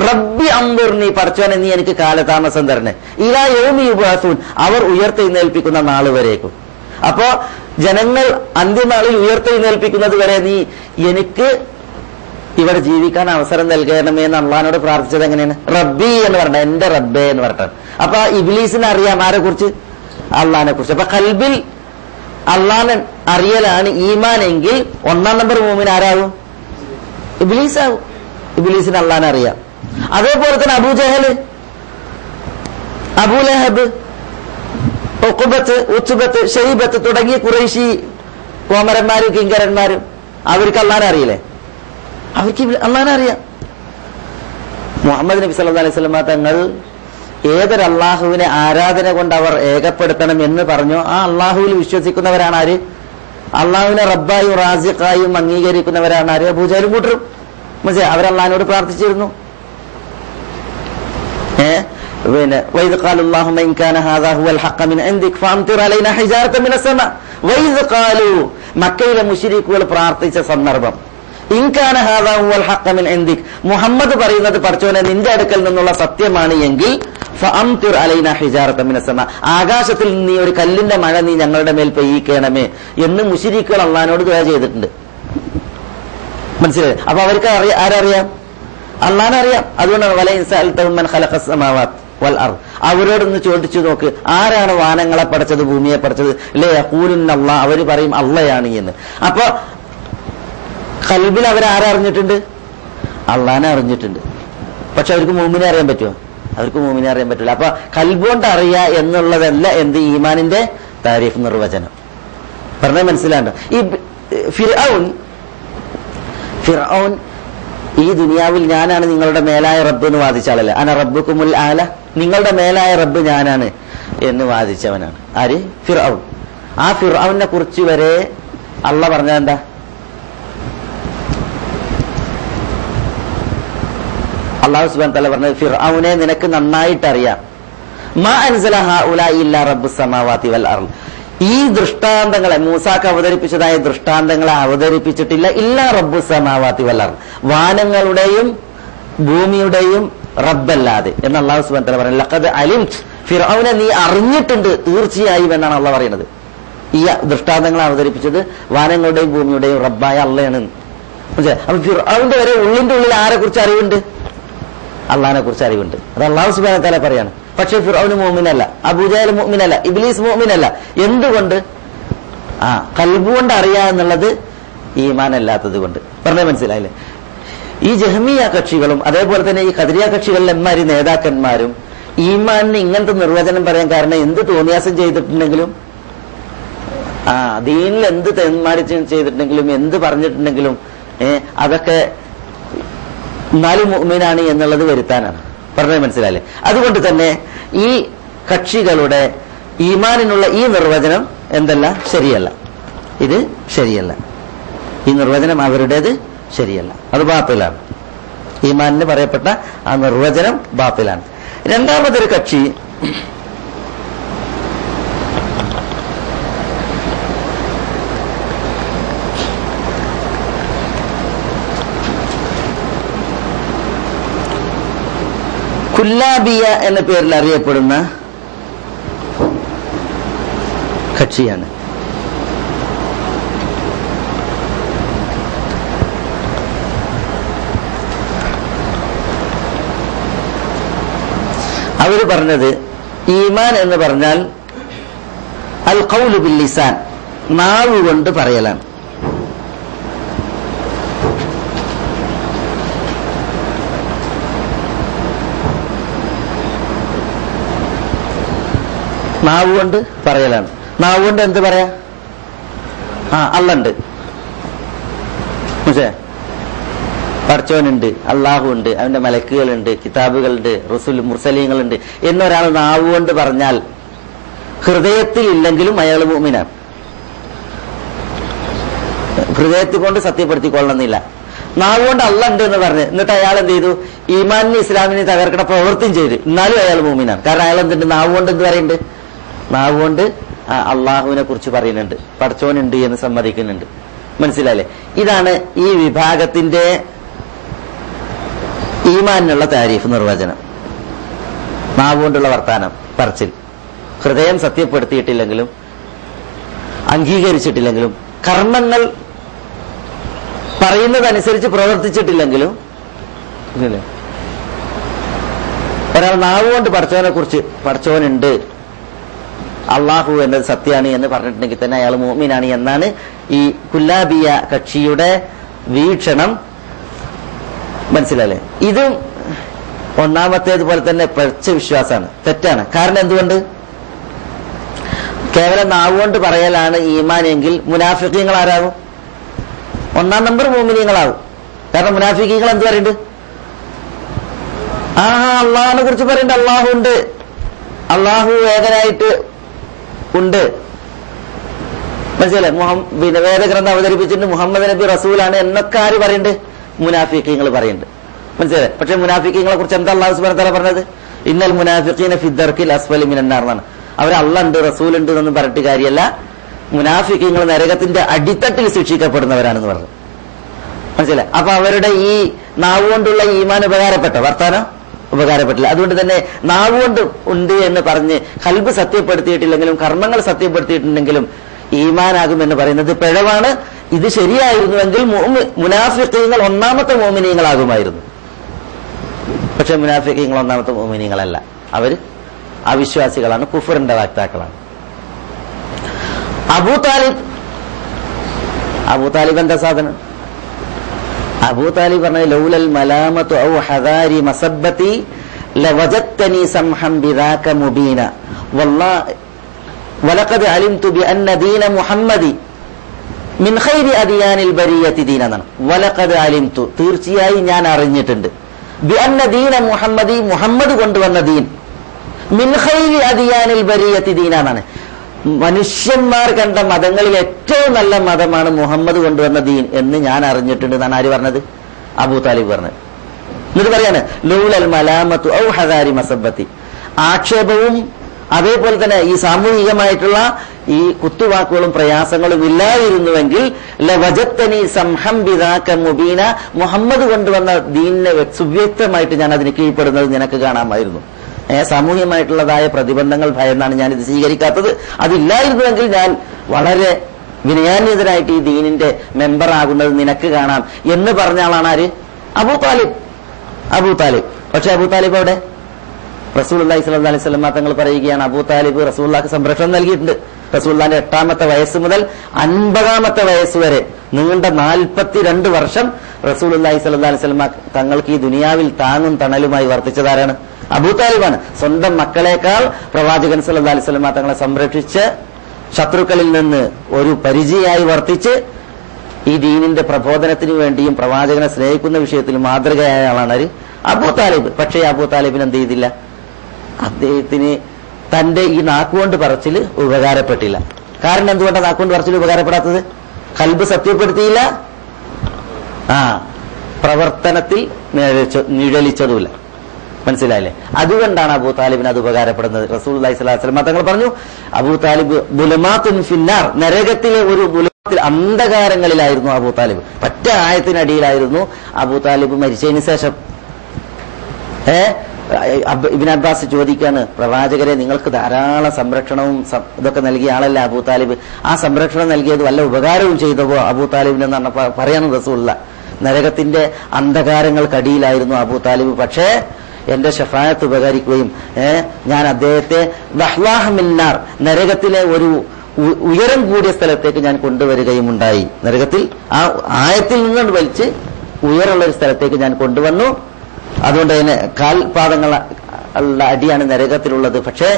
റബ്ബി അംദുർനി, പഠിച്ചവനെ നീ എനിക്ക് കാലതാമസം തരണേ, ഇലാ യൗമി യുബ്അസൂൻ, അവർ ഉയർത്തെഴുന്നേൽപ്പിക്കുന്ന നാൾ വരേക്കും. അപ്പോ ജനങ്ങൾ അന്ത്യനാളിൽ ഉയർത്തെഴുന്നേൽപ്പിക്കുന്നത് വരെ നീ എനിക്ക് ഇവിടെ ജീവിക്കാൻ അവസരം നൽകണമേ എന്ന് അള്ളഹാനോട് പ്രാർത്ഥിച്ചത് എങ്ങനെയാണ്? റബ്ബി എന്ന് പറഞ്ഞ, എന്റെ റബ്ബേ എന്ന് പറഞ്ഞിട്ടാണ്. അപ്പൊ ഇബ്ലീസിനെ അറിയാം ആരെ കുറിച്ച്? അള്ളഹാനെ കുറിച്ച്. അപ്പൊ കൽബിൽ അള്ളാഹനെ അറിയലാണ് ഈമാൻ എങ്കിൽ 1-ാം നമ്പർ മുഅ്മിൻ ആരാവും? ഇബ്ലീസ് ആവും. ഇബ്ലീസിന് അള്ളാഹനെ അറിയാം. അതേപോലെ തന്നെ അബൂജഹൽ, അബൂലഹബ്, ഉഖബത്ത്, ഉത്ബത്ത്, ഷൈബത്ത് തുടങ്ങിയ ഖുറൈശി കോമരന്മാരും കിങ്കരന്മാരും അവർക്ക് അള്ളാഹനെ അറിയില്ലേ? അവർക്ക് അള്ളാഹനെ അറിയാം. മുഹമ്മദ് നബി സല്ലല്ലാഹു അലൈഹി വസല്ലം തങ്ങൾ ഏതൊരു അള്ളാഹുവിനെ ആരാധന കൊണ്ട് അവർ ഏകപ്പെടുത്തണം എന്ന് പറഞ്ഞോ ആ അള്ളാഹുവിൽ വിശ്വസിക്കുന്നവരാണ് ആര്? അള്ളാഹുവിനെ റബ്ബായും റാസിഖായും അംഗീകരിക്കുന്നവരാണ് ആര്? അബൂജഹലും കൂട്ടരും. മനസ്സിലായി? അവരല്ലാഹിനോട് പ്രാർത്ഥിച്ചിരുന്നു. പിന്നെ വൈദ് ഖാല അല്ലാഹുമ്മ ഇൻ കാന ഹാദാ ഹുവൽ ഹഖ്ഖ മിൻ ഇൻദിക ഫഅംതിർ അലൈനാ ഹിജാറത മിനസ് സമാ. വൈദ് ഖാലു, മക്കയിലെ മുശ്രിക്കുകൾ പ്രാർത്ഥിച്ച സന്ദർഭം. ഇൻ കാന ഹാദാ ഹുവൽ ഹഖ്ഖ മിൻ ഇൻദിക, മുഹമ്മദ് പറയുന്നത് പഠിച്ചവനെ നിന്റെ അടുക്കൽ നിന്നുള്ള സത്യമാണ് എങ്കിൽ ഫഅംതിർ അലൈനാ ഹിജാറത മിനസ് സമാ, ആകാശത്തിൽ നീ ഒരു കല്ലിന്റെ മഴ നീ ഞങ്ങളുടെ മേൽ പെയ്യിക്കണമേ എന്ന് മുശ്രിക്കുകൾ അല്ലാഹുവിനോട് ദുആ ചെയ്തിട്ടുണ്ട്. മനസ്സിലായി? അപ്പൊ അവർക്ക് ആരറിയാം? അള്ളാഹനെ അറിയാം. അതുകൊണ്ടാണ് വലഇൻ സഅൽതഹും മൻ ഖലഖസ് സമാവാത് വൽ അർദ്, അവരോടൊന്ന് ചോദിച്ചു നോക്ക് ആരാണ് വാനങ്ങളെ പഠിച്ചത് ഭൂമിയെ പഠിച്ചത്? ലേ യഖൂലുന്ന അല്ലാഹ്, അവര് പറയും അള്ളയാണ് എന്ന്. അപ്പൊ ഖൽബിൽ അവരാരറിഞ്ഞിട്ടുണ്ട്? അള്ളാഹനെ അറിഞ്ഞിട്ടുണ്ട്. പക്ഷെ അവർക്ക് മുഅ്മിനെ അറിയാൻ പറ്റുമോ? അവർക്ക് മുഅ്മിനെ അറിയാൻ പറ്റില്ല. അപ്പൊ ഖൽബുകൊണ്ട് അറിയാ എന്നുള്ളതല്ല എന്ത് ഈമാനിന്റെ താരീഫ് നിർവചനം. പറഞ്ഞാൽ മനസ്സിലാണ്ടോ? ഈ ഫിർഔൻ ഈ ദുനിയാവിൽ ഞാനാണ് നിങ്ങളുടെ മേലായ റബ്ബ് എന്ന് വാദിച്ചാളല്ലേ? അന റബ്ബുക്കുമുൽ ആല, നിങ്ങളുടെ മേലായ റബ്ബ് ഞാനാണ് എന്ന് വാദിച്ചവനാണ് ആര്? ഫിർഔൻ. ആ ഫിർഔനെ കുറിച്ച് വരെ അള്ളാഹ് പറഞ്ഞത് എന്താ? അല്ലാഹു സുബ്ഹാനഹു വ തആല പറഞ്ഞത് ഫിർഔനെ നിനക്ക് നന്നായിട്ട് അറിയാം. മാ അൻസല ഹഉലാഇ ഇല്ലാ റബ്ബുസ് സമാവാതി വൽ അർദ്, ഈ ദൃഷ്ടാന്തങ്ങളെ മൂസാക്ക് അവതരിപ്പിച്ചതായ ദൃഷ്ടാന്തങ്ങളെ അവതരിപ്പിച്ചിട്ടില്ല ഇല്ലാ റബ്ബുസ് സമാവാതി വൽ അർദ്, വാനങ്ങളുടെയും ഭൂമിയുടെയും റബ്ബല്ലാതെ എന്ന് അല്ലാഹു സുബ്ഹാനഹു വ തആല പറയുന്നത്. ലഖദ് അലിംത്, ഫിർഔനെ നീ അറിഞ്ഞിട്ടുണ്ട് തീർച്ചയായും എന്നാണ് അള്ളാഹ് പറയുന്നത്. ഈ ദൃഷ്ടാന്തങ്ങളെ അവതരിപ്പിച്ചത് വാനങ്ങളുടെയും ഭൂമിയുടെയും റബ്ബായ അള്ളയാണ്. അപ്പൊ ഫിർഔന്റെ വരെ ഉള്ളിന്റെ ഉള്ളിൽ ആരെ കുറിച്ച് അറിവുണ്ട്? അള്ളാഹിനെ കുറിച്ച് അറിവുണ്ട്. അത് അല്ലാഹു സുബ്ഹാനഹു വ തആല പറയാണ്. പക്ഷെ ഫിർഔൻ മുഅ്മിനല്ല, അബൂജഹൽ മുഅ്മിനല്ല, ഇബ്ലീസ് മുഅ്മിനല്ല. എന്തുകൊണ്ട്? ഖൽബുകൊണ്ട് അറിയാ എന്നുള്ളത് ഈമാൻ അല്ലാത്തത് കൊണ്ട്. പറഞ്ഞാൽ മനസ്സിലായില്ലേ? ഈ ജഹ്മിയ കക്ഷികളും അതേപോലെ തന്നെ ഈ ഖദരിയ കക്ഷികളിലെ എമ്മാരി നേതാക്കന്മാരും ഈമാനിന് ഇങ്ങനത്തെ നിർവചനം പറയാൻ കാരണം എന്ത് തോന്നിയാസം ചെയ്തിട്ടുണ്ടെങ്കിലും ദീനിൽ എന്ത് തെന്മാടി ചെയ്തിട്ടുണ്ടെങ്കിലും എന്ത് പറഞ്ഞിട്ടുണ്ടെങ്കിലും അതൊക്കെ നാല് മുഅ്മിനാണ് എന്നുള്ളത് വരുത്താനാണ്. പറഞ്ഞത് മനസ്സിലായില്ലേ? അതുകൊണ്ട് തന്നെ ഈ കക്ഷികളുടെ ഈമാനിനുള്ള ഈ നിർവചനം എന്തല്ല, ശരിയല്ല. ഇത് ശരിയല്ല. ഈ നിർവചനം അവരുടേത് ശരിയല്ല, അത് ബാത്തിലാണ്. ഈമാനിന് പറയപ്പെട്ട ആ നിർവചനം ബാത്തിലാണ്. രണ്ടാമതൊരു കക്ഷി കുല്ലാബിയ എന്ന പേരിൽ അറിയപ്പെടുന്ന കക്ഷിയാണ്. അവര് പറഞ്ഞത് ഈമാൻ എന്ന് പറഞ്ഞാൽ അൽ ഖൗലു ബിൽ ലിസാൻ, നാവ് കൊണ്ട് പറയലാണ്. നാവ് കൊണ്ട് പറയലാണ്. നാവ് കൊണ്ട് എന്ത് പറയാ? അള്ളണ്ട്, പടച്ചോനുണ്ട്, അള്ളാഹു ഉണ്ട്, അവന്റെ മലക്കുകളുണ്ട്, കിതാബുകളുണ്ട്, റസൂൽ മുർസലീങ്ങളുണ്ട് എന്നൊരാൾ നാവ് കൊണ്ട് പറഞ്ഞാൽ ഹൃദയത്തിൽ ഇല്ലെങ്കിലും അയാൾ മുഅ്മിനാണ്. ഹൃദയത്തിൽ കൊണ്ട് സത്യപ്പെടുത്തിക്കൊള്ളുന്നില്ല. നാവ് കൊണ്ട് അള്ളാഹ് ഉണ്ട് എന്ന് പറഞ്ഞ് എന്നിട്ട് അയാൾ എന്ത് ചെയ്തു? ഈമാനിനെ ഇസ്ലാമിനെ തകർക്കണ പ്രവൃത്തിയും ചെയ്തു. എന്നാലും അയാൾ മുഅ്മിനാണ്. കാരണം അയാൾ എന്തുണ്ട്? നാവ് കൊണ്ട് എന്ത് പറയുന്നുണ്ട്? നാവ് കൊണ്ട് അള്ളാഹുവിനെ കുറിച്ച് പറയുന്നുണ്ട്, പടച്ചോനുണ്ട് എന്ന് സമ്മതിക്കുന്നുണ്ട്. മനസ്സിലായില്ലേ? ഇതാണ് ഈ വിഭാഗത്തിന്റെ ഈമാനിനുള്ള താരീഫ്, നിർവചനം. നാവ് കൊണ്ടുള്ള വർത്താനം പറച്ചിൽ, ഹൃദയം സത്യപ്പെടുത്തിയിട്ടില്ലെങ്കിലും അംഗീകരിച്ചിട്ടില്ലെങ്കിലും കർമ്മങ്ങൾ പറയുന്നതനുസരിച്ച് പ്രവർത്തിച്ചിട്ടില്ലെങ്കിലും ഒരാൾ നാവ് കൊണ്ട് പടച്ചോനെ കുറിച്ച് പടച്ചോനുണ്ട്, അള്ളാഹു എന്നത് സത്യമാണ് എന്ന് പറഞ്ഞിട്ടുണ്ടെങ്കിൽ തന്നെ അയാൾ മുഅ്മിനാണ് എന്നാണ് ഈ കുല്ലാബിയ കക്ഷിയുടെ വീക്ഷണം. മനസ്സിലല്ലേ? ഇതും ഒന്നാമത്തേതുപോലെ തന്നെ പഴച്ച വിശ്വാസമാണ്, തെറ്റാണ്. കാരണം എന്തുകൊണ്ട്? കേവലം നാവുകൊണ്ട് പറയലാണ് ഈമാൻ എങ്കിൽ മുനാഫിഖീങ്ങൾ ആരാകും? ഒന്നാം നമ്പർ മുഅ്മിനീങ്ങളാകും. കാരണം മുനാഫിഖീങ്ങൾ എന്ത് പറയുന്നുണ്ട്? അള്ളാഹിനെ കുറിച്ച് പറയുന്നുണ്ട്, അള്ളാഹു ഉണ്ട്, അള്ളാഹു ഏകനായിട്ട് ഉണ്ട്. മനസ്സിലെ? പിന്നെ വേദഗ്രന്ഥം അവതരിപ്പിച്ചിട്ട് മുഹമ്മദ് നബി റസൂലാണ് എന്നൊക്കെ ആര് പറയുന്നുണ്ട്? മുനാഫിഖീങ്ങൾ പറയുന്നുണ്ട്. മനസ്സിലെ? പക്ഷെ മുനാഫിഖീങ്ങളെ കുറിച്ച് എന്താ അല്ലാഹു സുബ്ഹാനഹു വ തആല പറഞ്ഞത്? ഇന്നൽ മുനാഫിഖീന ഫി ദർക്കിൽ അസ്ഫലി മിനന്നാർ എന്നാണ്. അവർ അല്ലാഹ് ഉണ്ട്, റസൂൽ ഉണ്ട് എന്നൊന്നും പറഞ്ഞിട്ട് കാര്യമല്ല. മുനാഫിഖീങ്ങൾ നരകത്തിന്റെ അടിത്തട്ടിൽ ശിക്ഷിക്കപ്പെടുന്നവരാണെന്ന് പറഞ്ഞു. മനസ്സിലെ? അപ്പൊ അവരുടെ ഈ നാവ് കൊണ്ടുള്ള ഈമാൻ ഉപകാരപ്പെട്ട വർത്താനം ഉപകാരപ്പെട്ടില്ല. അതുകൊണ്ട് തന്നെ നാവ് കൊണ്ട് ഉണ്ട് എന്ന് പറഞ്ഞ് ഖൽബ് സത്യപ്പെടുത്തിയിട്ടില്ലെങ്കിലും കർമ്മങ്ങൾ സത്യപ്പെടുത്തിയിട്ടുണ്ടെങ്കിലും ഈമാനാകുമെന്ന് പറയുന്നത് പിഴവാണ്. ഇത് ശരിയായിരുന്നുവെങ്കിൽ മുനാഫിഖീങ്ങൾ ഒന്നാമത്തെ മുഅ്മിനീങ്ങളാകുമായിരുന്നു. പക്ഷെ മുനാഫിഖീങ്ങൾ ഒന്നാമത്തെ മുഅ്മിനീങ്ങളല്ല, അവർ അവിശ്വാസികളാണ്, കുഫറിന്റെ വാക്താക്കളാണ്. അബൂ താലിബ് എന്താ സാധനം? അബൂ താലിബ് പറഞ്ഞ ലൗലൽ മലാമതു ഔ ഹദാരി മസബ്ബതി ലവജദ്തനി സംഹം ബിദാക മുബീന വല്ലാഹി വലഖദ് അലിംതു ബിഅന്ന ദീന മുഹമ്മദി മിൻ ഖൈരി അദിയാനിൽ ബരിയത്തി ദീനാണ്. വലഖദ് അലിംതു, തീർച്ചയായും ഞാൻ അറിഞ്ഞിട്ടുണ്ട്, ബിഅന്ന ദീന മുഹമ്മദി, മുഹമ്മദ് കൊണ്ടുവന്ന ദീൻ, മിൻ ഖൈരി അദിയാനിൽ ബരിയത്തി ദീനാണ്. മനുഷ്യന്മാർ കണ്ട മതങ്ങളിൽ ഏറ്റവും നല്ല മതമാണ് മുഹമ്മദ് കൊണ്ടുവന്ന ദീൻ എന്ന് ഞാൻ അറിഞ്ഞിട്ടുണ്ട് എന്നാണ് ആര് പറഞ്ഞത്? അബൂ താലിബ് പറഞ്ഞത്. എന്നിട്ട് പറയാണ് ലൗലൽ മലാമത്തു ഔ ഹദാരി മസബ്ബത്തി, ആക്ഷേപവും അതേപോലെ തന്നെ ഈ സാമൂഹികമായിട്ടുള്ള ഈ കുത്തുവാക്കുകളും പ്രയാസങ്ങളും ഇല്ലായിരുന്നുവെങ്കിൽ ലവജത്തനി സംഹം ബിദാക മുബീന, മുഹമ്മദ് കൊണ്ടുവന്ന ദീനിനെ സുവ്യക്തമായിട്ട് ഞാൻ അതിന് കീഴ്പ്പെടുന്നത് നിനക്ക് കാണാമായിരുന്നു. സാമൂഹ്യമായിട്ടുള്ളതായ പ്രതിബന്ധങ്ങൾ ഭയന്നാണ് ഞാൻ ഇത് സ്വീകരിക്കാത്തത്. അതില്ലായിരുന്നുവെങ്കിൽ ഞാൻ വളരെ വിനയാന്വിതരായിട്ട് ഈ ദീനിന്റെ മെമ്പർ ആകുന്നത് നിനക്ക് കാണാം എന്ന് പറഞ്ഞ ആളാണ് ആര്? അബൂ താലിബ്. അബൂ താലിബ്. പക്ഷെ അബൂ താലിബ് അവിടെ റസൂലുള്ളാഹി സ്വല്ലല്ലാഹു അലൈഹി വസല്ലം തങ്ങൾ പറയുകയാണ്, അബൂ താലിബ് റസൂലുള്ളാഹിക്ക് സംരക്ഷണം നൽകിയിട്ടുണ്ട്. റസൂലുള്ളാഹിന്റെ 8ാമത്തെ വയസ്സ് മുതൽ 50ാമത്തെ വയസ്സ് വരെ നീണ്ട 42 വർഷം റസൂലുള്ളാഹി സ്വല്ലല്ലാഹു അലൈഹി വസല്ലം തങ്ങൾക്ക് ഈ ദുനിയാവിൽ താങ്ങും തണലുമായി വർത്തിച്ചതാരാണ്? അബൂ താലിബാണ്. സ്വന്തം മക്കളെക്കാൾ പ്രവാചകൻ സല്ലല്ലാഹു അലൈഹി വസല്ലം തങ്ങളെ സംരക്ഷിച്ച് ശത്രുക്കളിൽ നിന്ന് ഒരു പരിചയമായി വർത്തിച്ച് ഈ ദീനിന്റെ പ്രബോധനത്തിന് വേണ്ടിയും പ്രവാചകനെ സ്നേഹിക്കുന്ന വിഷയത്തിൽ മാതൃകയായ ആളാണ് അബൂ താലിബ്. പക്ഷേ അബൂ താലിബിന് എന്ത് ചെയ്തില്ല? അദ്ദേഹത്തിന് തന്റെ ഈ നാക്കുകൊണ്ട് പറച്ചിൽ ഉപകാരപ്പെട്ടില്ല. കാരണം എന്തുകൊണ്ടാണ് നാക്കുകൊണ്ട് പറച്ചിൽ ഉപകാരപ്പെടാത്തത്? ഖൽബ് സത്യപ്പെടുത്തിയില്ല, പ്രവർത്തനത്തിൽ നിഴലിച്ചതുമില്ല. മനസ്സിലായില്ലേ? അതുകൊണ്ടാണ് അബൂ താലിബിന് അത് ഉപകാരപ്പെടുന്നത്. റസൂലുള്ളാഹി സ്വല്ലല്ലാഹു അലൈഹി വസല്ലം തങ്ങൾ പറഞ്ഞു, അബൂ താലിബ് ബുലമാത്തുൻ ഫിന്നാർ, നരകത്തിലെ ഒരു ബുലമാത്തിൽ അന്ധകാരങ്ങളിലായിരുന്നു അബൂ താലിബ്. പറ്റ ആയത്തിനടിയിലായിരുന്നു അബൂ താലിബ് മരിച്ചതിന് ശേഷം. ഇബ്നു അബ്ബാസ് ചോദിക്കാണ്, പ്രവാചകരെ നിങ്ങൾക്ക് ധാരാളം സംരക്ഷണവും ഇതൊക്കെ നൽകിയ ആളല്ല അബൂ താലിബ്, ആ സംരക്ഷണം നൽകിയത് വല്ല ഉപകാരവും ചെയ്തവോ അബൂ താലിബിനെന്ന് പറഞ്ഞ പറയാൻ റസൂലുള്ളാഹി, നരകത്തിന്റെ അന്ധകാരങ്ങൾക്കടിയിലായിരുന്നു അബൂ താലിബ്, പക്ഷേ എന്റെ ഷഫാഅത്ത് ഉപകരിക്കുകയും ഞാൻ അദ്ദേഹത്തെ ദഹ്ലാഹ മിന്നാർ, നരകത്തിലെ ഒരു ഉയരം കൂടിയ സ്ഥലത്തേക്ക് ഞാൻ കൊണ്ടുവരികയും ഉണ്ടായി. നരകത്തിൽ ആ ആയത്തിൽ നിന്നുകൊണ്ട് വലിച്ച് ഉയരമുള്ള ഒരു സ്ഥലത്തേക്ക് ഞാൻ കൊണ്ടുവന്നു. അതുകൊണ്ട് തന്നെ കാൽപാദങ്ങളുടെ അടിയാണ് നരകത്തിലുള്ളത്. പക്ഷേ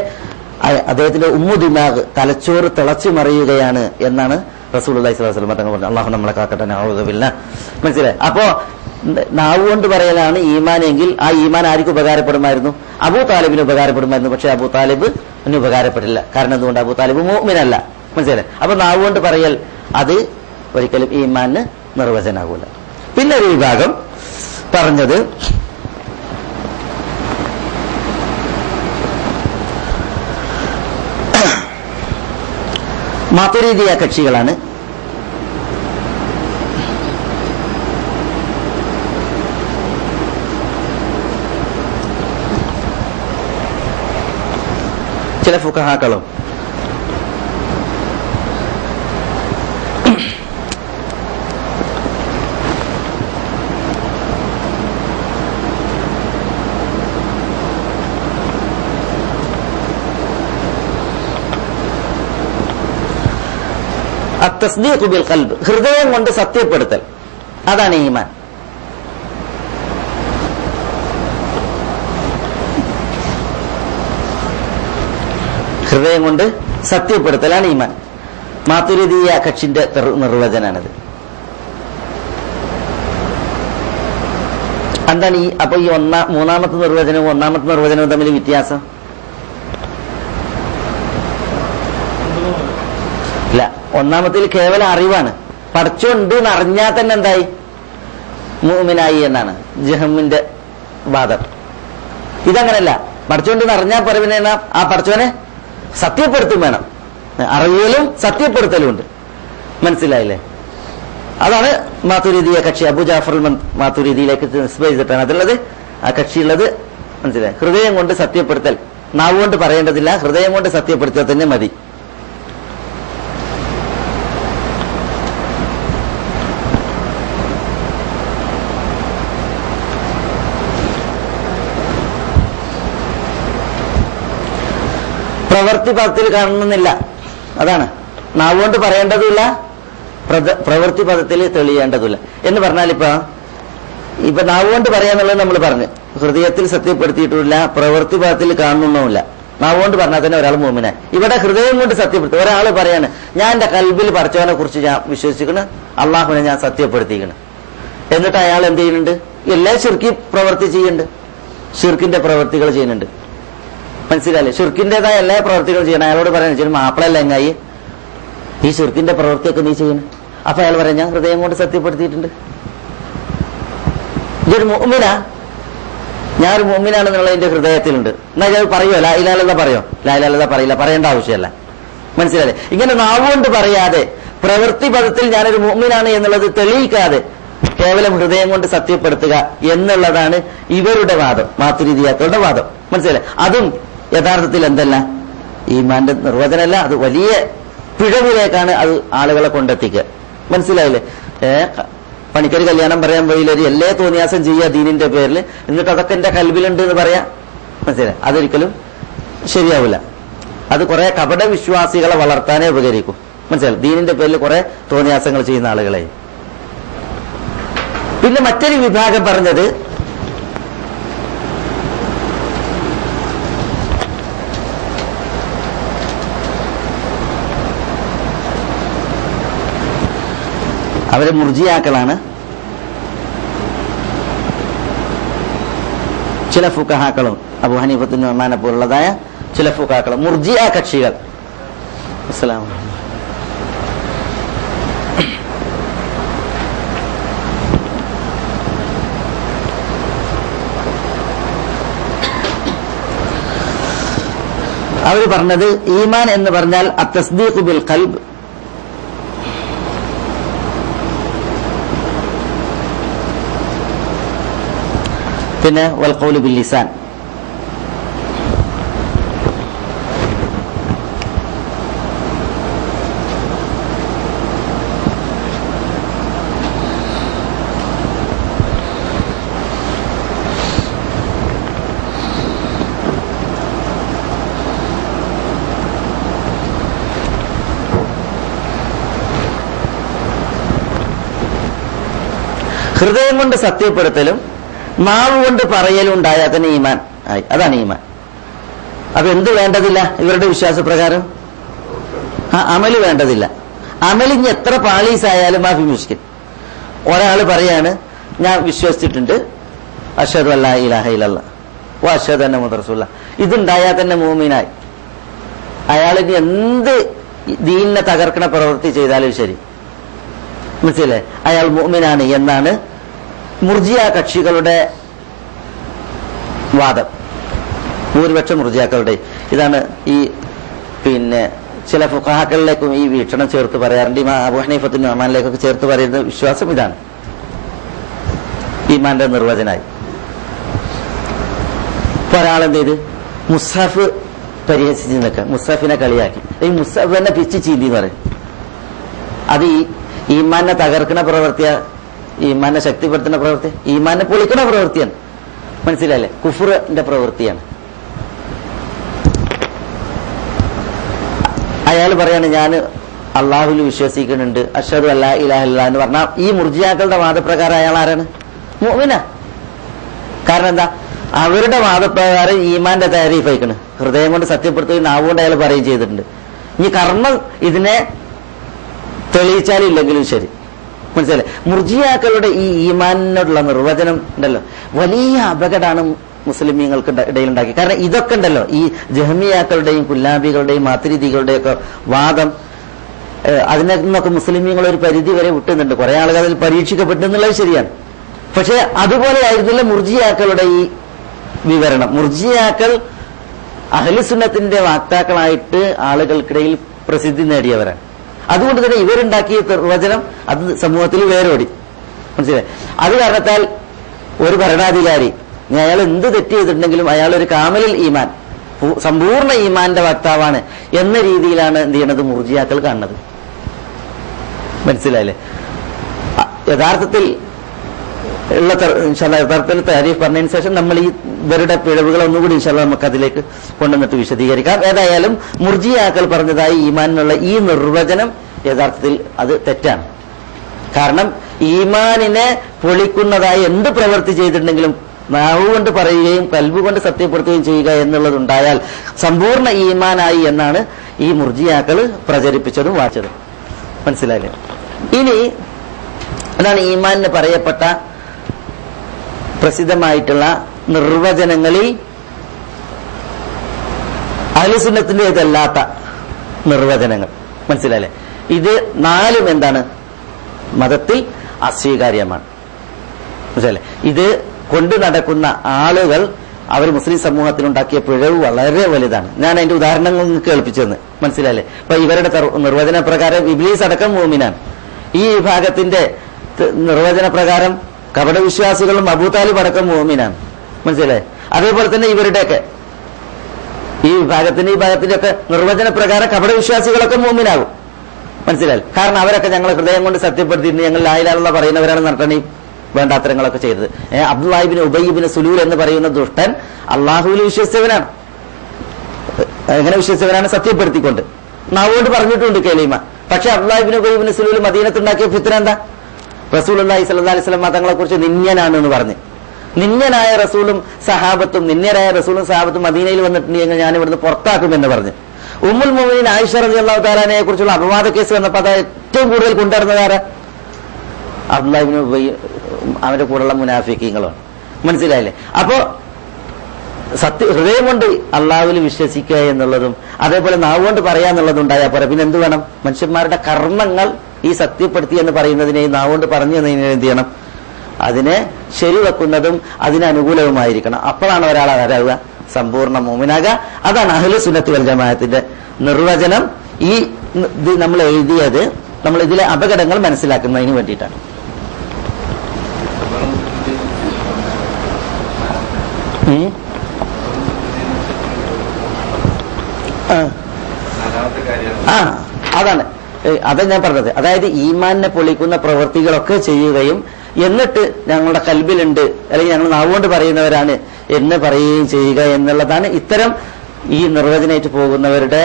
അദ്ദേഹത്തിന്റെ ഉമ്മു ദിമാഗ്, തലച്ചോറ് തിളച്ചു മറിയുകയാണ് എന്നാണ് റസൂലുള്ളാഹി സ്വല്ലല്ലാഹു അലൈഹി വസല്ലം തങ്ങൾ പറഞ്ഞു. അല്ലാഹു നമ്മളെ കാക്കട്ടെ, നഊദു ബില്ലാഹ്. മനസ്സിലായി? അപ്പോ നാവുകൊണ്ട് പറയലാണ് ഈമാൻ എങ്കിൽ ആ ഈമാൻ ആർക്ക് ഉപകാരപ്പെടുമായിരുന്നു? അബൂ താലിബിന് ഉപകാരപ്പെടുമായിരുന്നു. പക്ഷെ അബൂ താലിബിന് ഉപകാരപ്പെട്ടില്ല. കാരണം എന്തുകൊണ്ട്? അബൂ താലിബ് മുഅ്മിനല്ല. മനസ്സിലായി? അപ്പൊ നാവുകൊണ്ട് പറയൽ അത് ഒരിക്കലും ഈമാനിന് നിർവചനാകൂല. പിന്നെ ഒരു വിഭാഗം പറഞ്ഞത് മാതുരീദിയ കക്ഷികളാണ്. ചില ഫുഖഹാക്കളും അത്തസ്ദീഖു ബിൽ ഖൽബ്, ഹൃദയം കൊണ്ട് സത്യപ്പെടുത്തൽ, അതാണ് ഈമാൻ. ഹൃദയം കൊണ്ട് സത്യപ്പെടുത്തലാണ് ഈമാൻ. മാതുരീദിയ കക്ഷിന്റെ നിർവചനാണത്. എന്താണ് ഈ അപ്പൊ ഈ മൂന്നാമത്തെ നിർവചനവും ഒന്നാമത്തെ നിർവചനവും തമ്മിൽ വ്യത്യാസം? ഇല്ല, ഒന്നാമത്തിൽ കേവലം അറിവാണ്. പടച്ചോണ്ട് എന്ന് അറിഞ്ഞാൽ തന്നെ എന്തായി? മുഅ്മിനായി എന്നാണ് ജഹമ്മിന്റെ വാദം. ഇതങ്ങനല്ല. പടച്ചോണ്ട് അറിഞ്ഞാൽ പറയുന്ന ആ പടച്ചോനെ സത്യപ്പെടുത്തും വേണം. അറിയലും സത്യപ്പെടുത്തലും ഉണ്ട്. മനസ്സിലായില്ലേ? അതാണ് മാതുരീദിയ കക്ഷി. അബൂ ജാഫർ മാതുരീദിയിലേക്ക് നിസ്ബ ചെയ്തിട്ടാണ് അതുള്ളത്. ആ കക്ഷിയുള്ളത് മനസ്സിലായി. ഹൃദയം കൊണ്ട് സത്യപ്പെടുത്തൽ, നാവ് കൊണ്ട് പറയേണ്ടതില്ല, ഹൃദയം കൊണ്ട് സത്യപ്പെടുത്തിയാൽ തന്നെ മതി. പ്രവൃത്തി പദത്തിൽ കാണണമെന്നില്ല. അതാണ് നാവുകൊണ്ട് പറയേണ്ടതുമില്ല, പ്രവൃത്തി പദത്തിൽ തെളിയേണ്ടതുമില്ല. എന്ന് പറഞ്ഞാൽ ഇപ്പൊ നാവുകൊണ്ട് പറയാന്നുള്ളത് നമ്മൾ പറഞ്ഞു, ഹൃദയത്തിൽ സത്യപ്പെടുത്തിയിട്ടില്ല, പ്രവൃത്തി പദത്തിൽ കാണണമെന്നില്ല. നാവുകൊണ്ട് പറഞ്ഞാൽ തന്നെ ഒരാൾ മുഅ്മിനായി. ഇവിടെ ഹൃദയം കൊണ്ട് സത്യപ്പെടുത്തി ഒരാൾ പറയാണ്, ഞാൻ എന്റെ കൽബിൽ പടച്ചവനെ കുറിച്ച് ഞാൻ വിശ്വസിക്കണ്, അള്ളാഹുവിനെ ഞാൻ സത്യപ്പെടുത്തിക്കണം. എന്നിട്ട് അയാൾ എന്ത് ചെയ്യുന്നുണ്ട്? എല്ലാ ശിർക്കി പ്രവൃത്തി ചെയ്യുന്നുണ്ട്, ഷിർക്കിന്റെ പ്രവൃത്തികൾ ചെയ്യുന്നുണ്ട്. മനസ്സിലായില്ലേ? ഷിർക്കിന്റേതായ എല്ലാ പ്രവൃത്തികളും ചെയ്യണം. അയാളോട് പറയാൻ മാപ്പിളല്ല എങ്ങായി ഈ ഷിർക്കിന്റെ പ്രവൃത്തിയൊക്കെ നീ ചെയ്യണം. അപ്പൊ അയാൾ പറയാം, ഞാൻ ഹൃദയം കൊണ്ട് സത്യപ്പെടുത്തിയിട്ടുണ്ട്, ഇതൊരു മുഅ്മിനാ, ഞാനൊരു മുഅ്മിനാണെന്നുള്ള എന്റെ ഹൃദയത്തിലുണ്ട്. എന്നാൽ ഞാൻ പറയുമോ? ലാ ഇലാഹ ഇല്ലല്ലാഹ് പറയോ? ലാ ഇലാഹ ഇല്ലല്ലാഹ് പറയില്ല, പറയേണ്ട ആവശ്യമല്ല. മനസ്സിലായില്ലേ? ഇങ്ങനെ നാവുകൊണ്ട് പറയാതെ പ്രവൃത്തി പദത്തിൽ ഞാനൊരു മുഅ്മിനാണ് എന്നുള്ളത് തെളിയിക്കാതെ കേവലം ഹൃദയം കൊണ്ട് സത്യപ്പെടുത്തുക എന്നുള്ളതാണ് ഇവരുടെ വാദം, മാതുരീദിയാക്കളുടെ വാദം. മനസ്സിലായില്ലേ? അതും യഥാർത്ഥത്തിൽ എന്തല്ല, ഈമാന്റെ നിർവചനമല്ല, അത് വലിയ പിഴവിലേക്കാണ് അത് ആളുകളെ കൊണ്ടെത്തിക്കുക. മനസ്സിലായില്ലേ? പണിക്കൊരു കല്യാണം പറയാൻ പോയില്ല, ഒരു എല്ലാ തോന്നിയാസം ചെയ്യുക ദീനിന്റെ പേരിൽ, എന്നിട്ട് അതൊക്കെ എന്റെ കൽബിലുണ്ട് എന്ന് പറയാം. മനസ്സിലായി? അതൊരിക്കലും ശരിയാവില്ല. അത് കുറെ കപട വിശ്വാസികളെ വളർത്താനേ ഉപകരിക്കും. മനസ്സിലായി? ദീനിന്റെ പേരിൽ കുറെ തോന്നിയാസങ്ങൾ ചെയ്യുന്ന ആളുകളെ. പിന്നെ മറ്റൊരു വിഭാഗം പറഞ്ഞത് അവരെ മുർജിയാക്കളാണ്. ചില ഫുഖഹാക്കളും അബൂ ഹനീഫത്തുൻ നുഅ്മാനെ പോലുള്ളതായ ചില ഫുഖാക്കൾ, മുർജിയ കക്ഷികൾ. അസ്സലാമു അലൈക്കും. അവർ പറഞ്ഞത് ഈമാൻ എന്ന് പറഞ്ഞാൽ അത്തസ്ദീഖു ബിൽ ഖൽബ്, പിന്നെ വൽ ഖൗലു ബിൽ ലിസാൻ. ഹൃദയം കൊണ്ട് സത്യപ്പെടുത്തലും നാവ് കൊണ്ട് പറയലും ഉണ്ടായാൽ തന്നെ ഈമാൻ ആയി. അതാണ് ഈമാൻ. അപ്പൊ എന്ത് വേണ്ടതില്ല ഇവരുടെ വിശ്വാസപ്രകാരം? അമല് വേണ്ടതില്ല. അമലിഞ്ഞ് എത്ര പാളീസായാലും മാഫി മുഷ്കിൽ. ഒരാൾ പറയാണ് ഞാൻ വിശ്വസിച്ചിട്ടുണ്ട്, അഷ്ഹദു അല്ലാ ഇലാഹ ഇല്ലല്ലാഹ് വ അഷ്ഹദു അന്ന മുഹമ്മദൻ റസൂലുള്ളാഹ്, ഇതുണ്ടായാൽ തന്നെ മുഅ്മിനായി. അയാളിന് എന്ത് ദീനിനെ തകർക്കണ പ്രവൃത്തി ചെയ്താലും ശരി, മനസ്സിലെ അയാൾ മുഅ്മിനാണ് എന്നാണ് മുർജിയ കക്ഷികളുടെ വാദം. ഭൂരിപക്ഷം മുർജിയാക്കളുടെ ഇതാണ്. ഈ പിന്നെ ചില ഫുഖഹാക്കളിലേക്കും ഈ വീക്ഷണം ചേർത്ത് പറയാറുണ്ട്. അബൂ ഹനീഫത്തുൽ നുഅ്മാനിലേക്കൊക്കെ ചേർത്ത് പറയുന്ന വിശ്വാസം ഇതാണ്, ഈമാന്റെ നിർവചനായി. ഇപ്പൊ ഒരാളെന്ത് ചെയ്ത് മുസ്ഹഫ് പരിഹസിച്ച് നിൽക്കുക, മുസ്ഹഫിനെ കളിയാക്കി, ഈ മുസ്ഹഫ് തന്നെ പിച്ച് ചീന്തി എന്ന് പറയും. അത് ഈ ഈമാനെ തകർക്കുന്ന പ്രവൃത്തിയ, ഈമാനെ ശക്തിപ്പെടുത്തുന്ന പ്രവൃത്തി, ഈമാനെ പൊളിക്കുന്ന പ്രവൃത്തിയാണ്. മനസ്സിലല്ലേ? കുഫറിന്റെ പ്രവൃത്തിയാണ്. അയാൾ പറയാണ് ഞാൻ അള്ളാഹുവിൽ വിശ്വസിക്കുന്നുണ്ട്, അഷ്ഹദു അല്ലാ ഇലാഹ ഇല്ലല്ലാഹ് എന്ന് പറഞ്ഞാൽ ഈ മുർജിയാക്കളുടെ വാദപ്രകാരം അയാൾ ആരാണ്? മുഅ്മിനാ. കാരണം എന്താ? അവരുടെ വാദപ്രകാരം ഈമാന്റെ താരീഫ് അയക്കണ്, ഹൃദയം കൊണ്ട് സത്യപ്പെടുത്തുകയും നാവുകൊണ്ട് അയാൾ പറയുകയും ചെയ്തിട്ടുണ്ട്. ഇനി കർമ്മം ഇതിനെ തെളിയിച്ചാലും ഇല്ലെങ്കിലും ശരി. മനസ്സിലായി? മുർജിയാക്കളുടെ ഈ ഈമാനിനോടുള്ള നിർവചനം ഉണ്ടല്ലോ, വലിയ അപകടമാണ് മുസ്ലിമീങ്ങൾക്ക് ഇടയിലുണ്ടാക്കി. കാരണം ഇതൊക്കെ ഉണ്ടല്ലോ, ഈ ജഹ്മിയാക്കളുടെയും കുല്ലാബികളുടെയും മാത്രിദികളുടെയും ഒക്കെ വാദം, അതിനെ നിന്നൊക്കെ മുസ്ലിമീങ്ങൾ ഒരു പരിധി വരെ വിട്ടുന്നുണ്ട്. കുറെ ആളുകൾ അതിൽ പരീക്ഷിക്കപ്പെട്ടു എന്നുള്ളത് ശരിയാണ്. പക്ഷെ അതുപോലെ ആയിരുന്നില്ല മുർജിയാക്കളുടെ ഈ വിവരണം. മുർജിയാക്കൾ അഹ്ലുസുന്നത്തിന്റെ വാക്താക്കളായിട്ട് ആളുകൾക്കിടയിൽ പ്രസിദ്ധി നേടിയവരാണ്. അതുകൊണ്ട് തന്നെ ഇവരുണ്ടാക്കിയ നിർവചനം അത് സമൂഹത്തിൽ വേരോടി. മനസ്സിലായി? അത് കാരണത്താൽ ഒരു ഭരണാധികാരി അയാൾ എന്ത് തെറ്റ് ചെയ്തിട്ടുണ്ടെങ്കിലും അയാൾ ഒരു കാമലിൽ ഈമാൻ, സമ്പൂർണ്ണ ഈമാന്റെ വക്താവാണ് എന്ന രീതിയിലാണ് എന്ത് ചെയ്യണത് മുർജിയാക്കൾ കാണുന്നത്. മനസ്സിലായില്ലേ? യഥാർത്ഥത്തിൽ ഉള്ള യഥാർത്ഥത്തിൽ താരീഫ് പറഞ്ഞതിന് ശേഷം നമ്മൾ ഈ ഇവരുടെ പിഴവുകൾ ഒന്നുകൂടി ഇൻഷാ അല്ലാഹ് നമുക്ക് അതിലേക്ക് കൊണ്ടുവന്നിട്ട് വിശദീകരിക്കാം. ഏതായാലും മുർജിയാക്കൾ പറഞ്ഞതായി ഈമാനിനുള്ള ഈ നിർവചനം യഥാർത്ഥത്തിൽ അത് തെറ്റാണ്. കാരണം ഈമാനിനെ പൊളിക്കുന്നതായി എന്ത് പ്രവൃത്തി ചെയ്തിട്ടുണ്ടെങ്കിലും നാവ് കൊണ്ട് പറയുകയും കൽബ് കൊണ്ട് സത്യപ്പെടുത്തുകയും ചെയ്യുക എന്നുള്ളതുണ്ടായാൽ സമ്പൂർണ്ണ ഈമാനായി എന്നാണ് ഈ മുർജിയാക്കൾ പ്രചരിപ്പിച്ചതും വായിച്ചതും. മനസ്സിലായില്ലേ? ഇനി അതാണ് ഈമാനിന് പറയപ്പെട്ട പ്രസിദ്ധമായിട്ടുള്ള നിർവചനങ്ങളിൽ അഹ്ലുസുന്നത്തിന്റെ ഇതല്ലാത്ത നിർവചനങ്ങൾ. മനസ്സിലായില്ലേ? ഇത് നാലും എന്താണ്? മതത്തിൽ അസ്വീകാര്യമാണ്. മനസ്സിലായില്ലേ? ഇത് കൊണ്ടു നടക്കുന്ന ആളുകൾ അവർ മുസ്ലിം സമൂഹത്തിനുണ്ടാക്കിയ പിഴവ് വളരെ വലുതാണ്. ഞാൻ അതിന്റെ ഉദാഹരണങ്ങൾ നിങ്ങൾക്ക് കേൾപ്പിച്ചെന്ന്. മനസ്സിലായില്ലേ? ഇപ്പൊ ഇവരുടെ നിർവചന പ്രകാരം ഇബ്ലീസ് അടക്കം മുഅ്മിനാണ്. ഈ വിഭാഗത്തിന്റെ നിർവചന പ്രകാരം കപടവിശ്വാസികളും അബൂ താലിബ് അടക്കം മുഅ്മിനാണ്. മനസ്സിലായി? അതേപോലെ തന്നെ ഇവരുടെയൊക്കെ ഈ വിഭാഗത്തിന്റെ ഒക്കെ നിർവചന പ്രകാരം കപടവിശ്വാസികളൊക്കെ മുഅ്മിനാകും. മനസ്സിലായി? കാരണം അവരൊക്കെ ഞങ്ങൾ ഹൃദയം കൊണ്ട് സത്യപ്പെടുത്തിയിട്ടുണ്ട്, ഞങ്ങൾ ലാ ഇലാഹ ഇല്ലല്ലാഹ് പറയുന്നവരാണ് നടത്തണി വേണ്ടാത്തരങ്ങളൊക്കെ ചെയ്തത്. അബ്ദുല്ലാഹി ഇബ്നു ഉബയ്യ് ഇബ്നു സുലൂൽ എന്ന് പറയുന്ന ദുഷ്ടൻ അള്ളാഹുവിൽ വിശ്വസിച്ചവനാണ്. എങ്ങനെ വിശ്വസിച്ചവനാണ്? സത്യപ്പെടുത്തിക്കൊണ്ട്. നാവുകൊണ്ട് പറഞ്ഞിട്ടുണ്ട് കലീമ. പക്ഷെ അബ്ദുല്ലാഹി ഇബ്നു ഉബയ്യ് ഇബ്നു സുലൂൽ മദീനത്തുണ്ടാക്കിയ ഫിത്ന എന്താ? റസൂലുള്ളാഹി സ്വല്ലല്ലാഹി അലൈഹി വസല്ലം തങ്ങളെ കുറിച്ച് നിന്യനാണ് എന്ന് പറഞ്ഞ്, നിന്യനായ റസൂലും സഹാബത്തും മദീനയിൽ വന്നിട്ടുണ്ടെങ്കിൽ ഞാൻ ഇവിടുന്ന് പുറത്താക്കുമെന്ന് പറഞ്ഞ് ഉമ്മുൽ മുഅ്മിനീൻ ആയിഷ റളിയല്ലാഹു തആലയെ കുറിച്ചുള്ള അപവാദ കേസ് വന്നപ്പോൾ അത് ഏറ്റവും കൂടുതൽ കൊണ്ടുവരുന്നതാരാ? അബ്ദുല്ലാഹി ഇബ്നു ഉബയ്യ്, അവന്റെ കൂടെയുള്ള മുനാഫിക്കീങ്ങളാണ്. മനസ്സിലായില്ലേ? അപ്പോ ഹൃദയം കൊണ്ട് അള്ളാഹുവിൽ വിശ്വസിക്കുക എന്നുള്ളതും അതേപോലെ നാവുകൊണ്ട് പറയാ എന്നുള്ളതും ഉണ്ടായാൽ പോരാ. പിന്നെ എന്ത് വേണം? മനുഷ്യന്മാരുടെ കർമ്മങ്ങൾ ഈ സത്യപ്പെടുത്തി എന്ന് പറയുന്നതിനെ നാവുകൊണ്ട് പറഞ്ഞു എന്നതിനെ എന്ത് ചെയ്യണം? അതിനെ ശരിവെക്കുന്നതും അതിന് അനുകൂലവുമായിരിക്കണം. അപ്പോഴാണ് ഒരാൾ ആരാകുക? സമ്പൂർണ്ണ മുഅ്മിനാകുക. അതാണ് അഹ്ലു സുന്നത്തി വൽ ജമാഅത്തിന്റെ നിർവചനം. ഈ നമ്മൾ എഴുതിയത് നമ്മൾ ഇതിലെ അപകടങ്ങൾ മനസ്സിലാക്കുന്നതിന് വേണ്ടിയിട്ടാണ്. അതാണ് ഞാൻ പറഞ്ഞത്. അതായത് ഈമാനിനെ പൊളിക്കുന്ന പ്രവൃത്തികളൊക്കെ ചെയ്യുകയും എന്നിട്ട് ഞങ്ങളുടെ കൽബിലുണ്ട് അല്ലെങ്കിൽ ഞങ്ങൾ നാവുകൊണ്ട് പറയുന്നവരാണ് എന്ന് പറയുകയും ചെയ്യുക എന്നുള്ളതാണ് ഇത്തരം ഈ നിർവചനമായിട്ട് പോകുന്നവരുടെ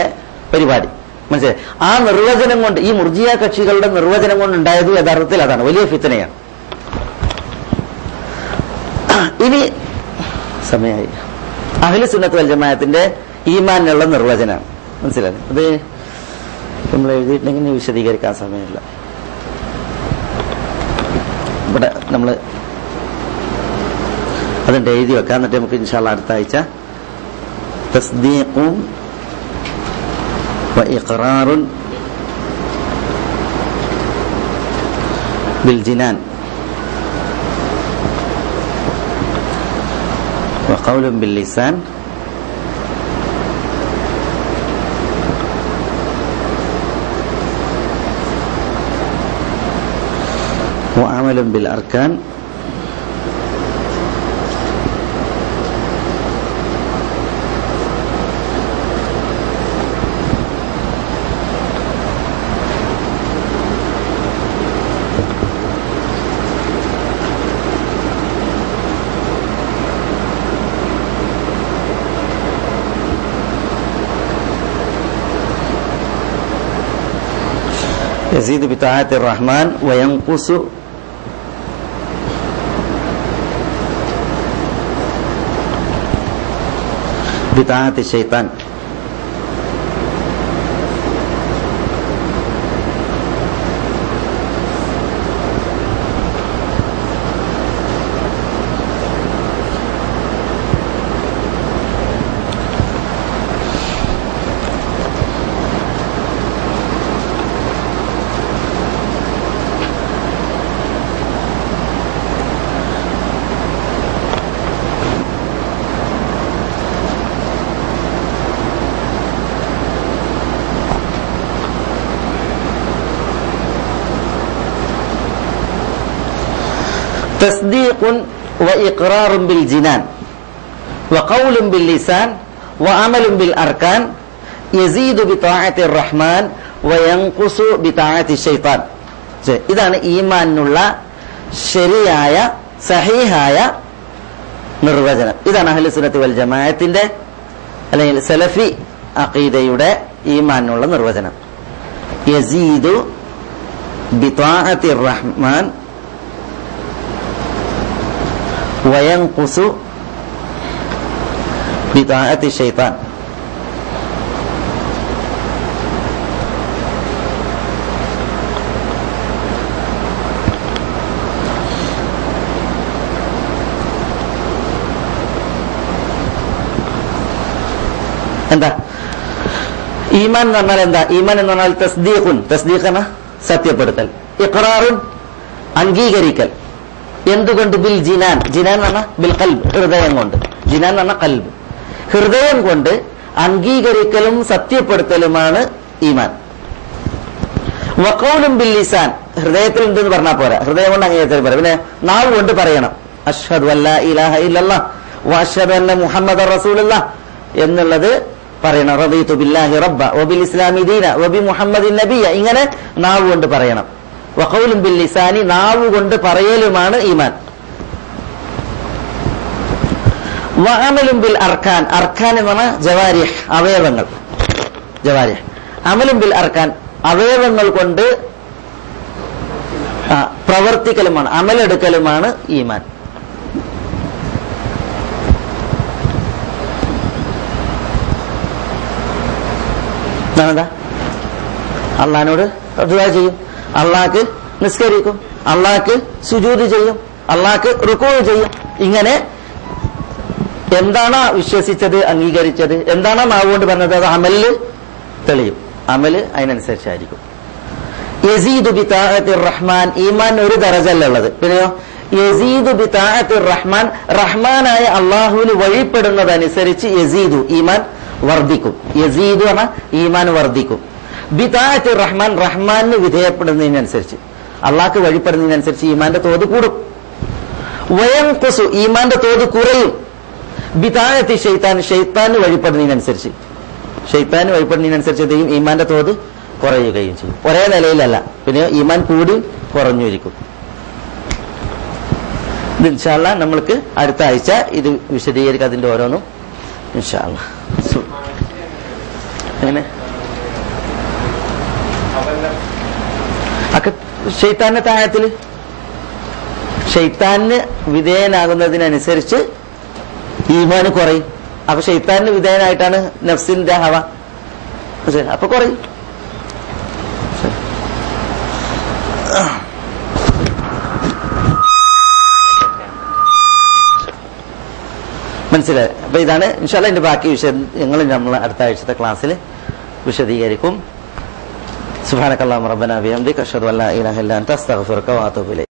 പരിപാടി. മനസ്സിലായി? ആ നിർവചനം കൊണ്ട്, ഈ മുർജിയ കക്ഷികളുടെ നിർവചനം കൊണ്ട് ഉണ്ടായത് യഥാർത്ഥത്തിൽ അതാണ്, വലിയ ഫിത്നയാണ്. ഇനി സമയമായി. അഹ്ലു സുന്നത്ത് വൽ ജമാഅത്തിന്റെ ഈമാനിനുള്ള നിർവചനമാണ്. മനസ്സിലായി? അത് നമ്മൾ എഴുതിയിട്ടുണ്ടെങ്കിൽ വിശദീകരിക്കാൻ സമയമില്ല. ഇവിടെ നമ്മൾ അതുകൊണ്ട് എഴുതി വെക്കാം. എന്നിട്ട് നമുക്ക് ഇൻഷാ അല്ലാഹ് അടുത്ത ആഴ്ച തസ്ദീഖും വഇഖ്റാറുൻ ബിൽ ജിനാൻ വഖൗലുൻ ബിൽ ലിസാൻ وعمل بالأركان يزيد بطاعة الرحمن وينقص بطاعة الشيطان. تصديق وإقرار بالجنان وقول باللسان وعمل بالأركان يزيد بطاعة الرحمن وينقص بطاعة الشيطان. ഇതാണ് ഈമാനിനുള്ള ശരിയായ സഹീഹായ നിർവചനം. ഇതാണ് അഹ്ലു സുന്നത്തി വൽ ജമാഅത്തിന്റെ അല്ലെങ്കിൽ സലഫി അഖീദയുടെ ഈമാനിനുള്ള നിർവചനം. യസീദു ബിത്വാഅത്തി റഹ്മാൻ വയൻഖുസു ബിത്വാഅത്തി ശൈത്താൻ. എന്താ ഈമാൻ എന്ന് പറഞ്ഞാൽ? എന്താ ഈമാൻ എന്ന് പറഞ്ഞാൽ? തസ്ദീഖുൻ, തസ്ദീഖ് എന്ന സത്യപ്പെടുത്തൽ. ഇഖ്റാറുൻ, അംഗീകരിക്കൽ. എന്തുകൊണ്ട്? ബിൽ ജിനാൻ, ജിനാൻ എന്ന് പറഞ്ഞാൽ ബിൽ ഖൽബ്, ഹൃദയം കൊണ്ട്. ജിനാൻ എന്ന് പറഞ്ഞാൽ ഖൽബ്, ഹൃദയം കൊണ്ട് അംഗീകരിക്കലും സത്യപ്പെടുത്തലുമാണ് ഈമാൻ. വഖൗലുൻ ബിൽ ലിസാൻ, ഹൃദയത്തിൽ ഉണ്ടെന്ന് പറഞ്ഞാൽ പോരാ, ഹൃദയം കൊണ്ട് അംഗീകരിച്ചാൽ പോരാ, പിന്നെ നാവ് കൊണ്ട് പറയണം. അഷ്ഹദു അല്ലാ ഇലാഹ ഇല്ലല്ലാഹ് വഅഷ്ഹദു അന്ന മുഹമ്മദർ റസൂലുള്ളാഹ് എന്നുള്ളത് പറയണം. റദീതു ബില്ലാഹി റബ്ബ വബിൽ ഇസ്ലാമി ദീന വബി മുഹമ്മദിൻ നബിയ, ഇങ്ങനെ നാവ് കൊണ്ട് പറയണം. വഖൗലുൻ ബിൽ ലിസാനി, നാവ് കൊണ്ട് പറയലുമാണ് ഈമാൻ. വഅമലുൻ ബിൽ അർക്കാൻ, അർക്കാൻ എന്ന് പറഞ്ഞാൽ ജവാരിഹ്, അവയവങ്ങൾ, ജവാരിഹ്. അമലുൻ ബിൽ അർക്കാൻ, അവയവങ്ങൾ കൊണ്ട് പ്രവർത്തിക്കലുമാണ്, അമലെടുക്കലുമാണ് ഈമാൻ. എന്താ? അള്ളാഹിനോട് ദുആ ചെയ്യും, അള്ളാഹ്ക്ക് നിസ്കരിക്കും, അള്ളാഹ്ക്ക് സുജൂദ് ചെയ്യും, അള്ളാഹ്ക്ക് റുക്കൂ ചെയ്യും. ഇങ്ങനെ എന്താണോ വിശ്വസിച്ചത്, അംഗീകരിച്ചത്, എന്താണോ നാവ് കൊണ്ട് പറഞ്ഞത്, അത് അമലില് തെളിയും. അമല് അതിനനുസരിച്ചായിരിക്കും. യസീദു ബിതാഅത്തിർ റഹ്മാൻ, ഈമാൻ ഒരു ദറജല്ലുള്ളത്. പിന്നെയോ യസീദു ബിതാഅത്തിർ റഹ്മാൻ, റഹ്മാനായ അള്ളാഹുവിന് വഴിപ്പെടുന്നതനുസരിച്ച് യസീദു ഈമാൻ വർദ്ധിക്കും. യസീദു എന്ന ഈമാൻ വർദ്ധിക്കും. ബിതാഅത്തിർ റഹ്മാൻ, റഹ്മാനിന് വിധേയപ്പെടുന്നതിനനുസരിച്ച്, അള്ളാഹ്ക്ക് വഴിപ്പെടുന്നതിനനുസരിച്ച് ഈമാന്റെ തോത് കൂടും. വയൻഖുസു, ഈമാന്റെ തോത് കുറയും. ബിതാഅത്തി ശൈത്താൻ, ശൈത്താന് വഴിപ്പെടുന്നതിനനുസരിച്ച്, ശൈത്താന് വഴിപ്പെടുന്നതിനനുസരിച്ച് എന്ത് ചെയ്യും? ഈമാന്റെ തോത് കുറയുകയും ചെയ്യും. ഒരേ നിലയിലല്ല, പിന്നെ ഈമാൻ കൂടി കുറഞ്ഞിരിക്കും. ഇത് ഇൻഷാ അല്ലാഹ് നമ്മൾക്ക് അടുത്ത ആഴ്ച ഇത് വിശദീകരിക്കുക, അതിന്റെ ഓരോന്നും ഇൻഷാ അല്ലാഹ്. എങ്ങനെ ശൈത്താന്റെ താഴത്തില് ശൈത്താന് വിധേയനാകുന്നതിനനുസരിച്ച് ഈമാന് കുറയും. അപ്പൊ ശൈത്താന് വിധേയനായിട്ടാണ് നഫ്സിന്റെ ഹവ, അപ്പൊ കുറയും. മനസ്സിലായി? അപ്പൊ ഇതാണ് ഇൻഷാ അല്ലാഹ് ഇതിന്റെ ബാക്കി വിഷയങ്ങൾ നമ്മൾ അടുത്ത ആഴ്ചത്തെ ക്ലാസ്സിൽ വിശദീകരിക്കും. സുബ്ഹാനകല്ലാഹുമ്മ റബ്ബനാ ബിഹംദിക അഷ്ഹദു അല്ലാ ഇലാഹ ഇല്ലാ അൻത അസ്തഗ്ഫിറുക വഅതൂബു ഇലൈക്.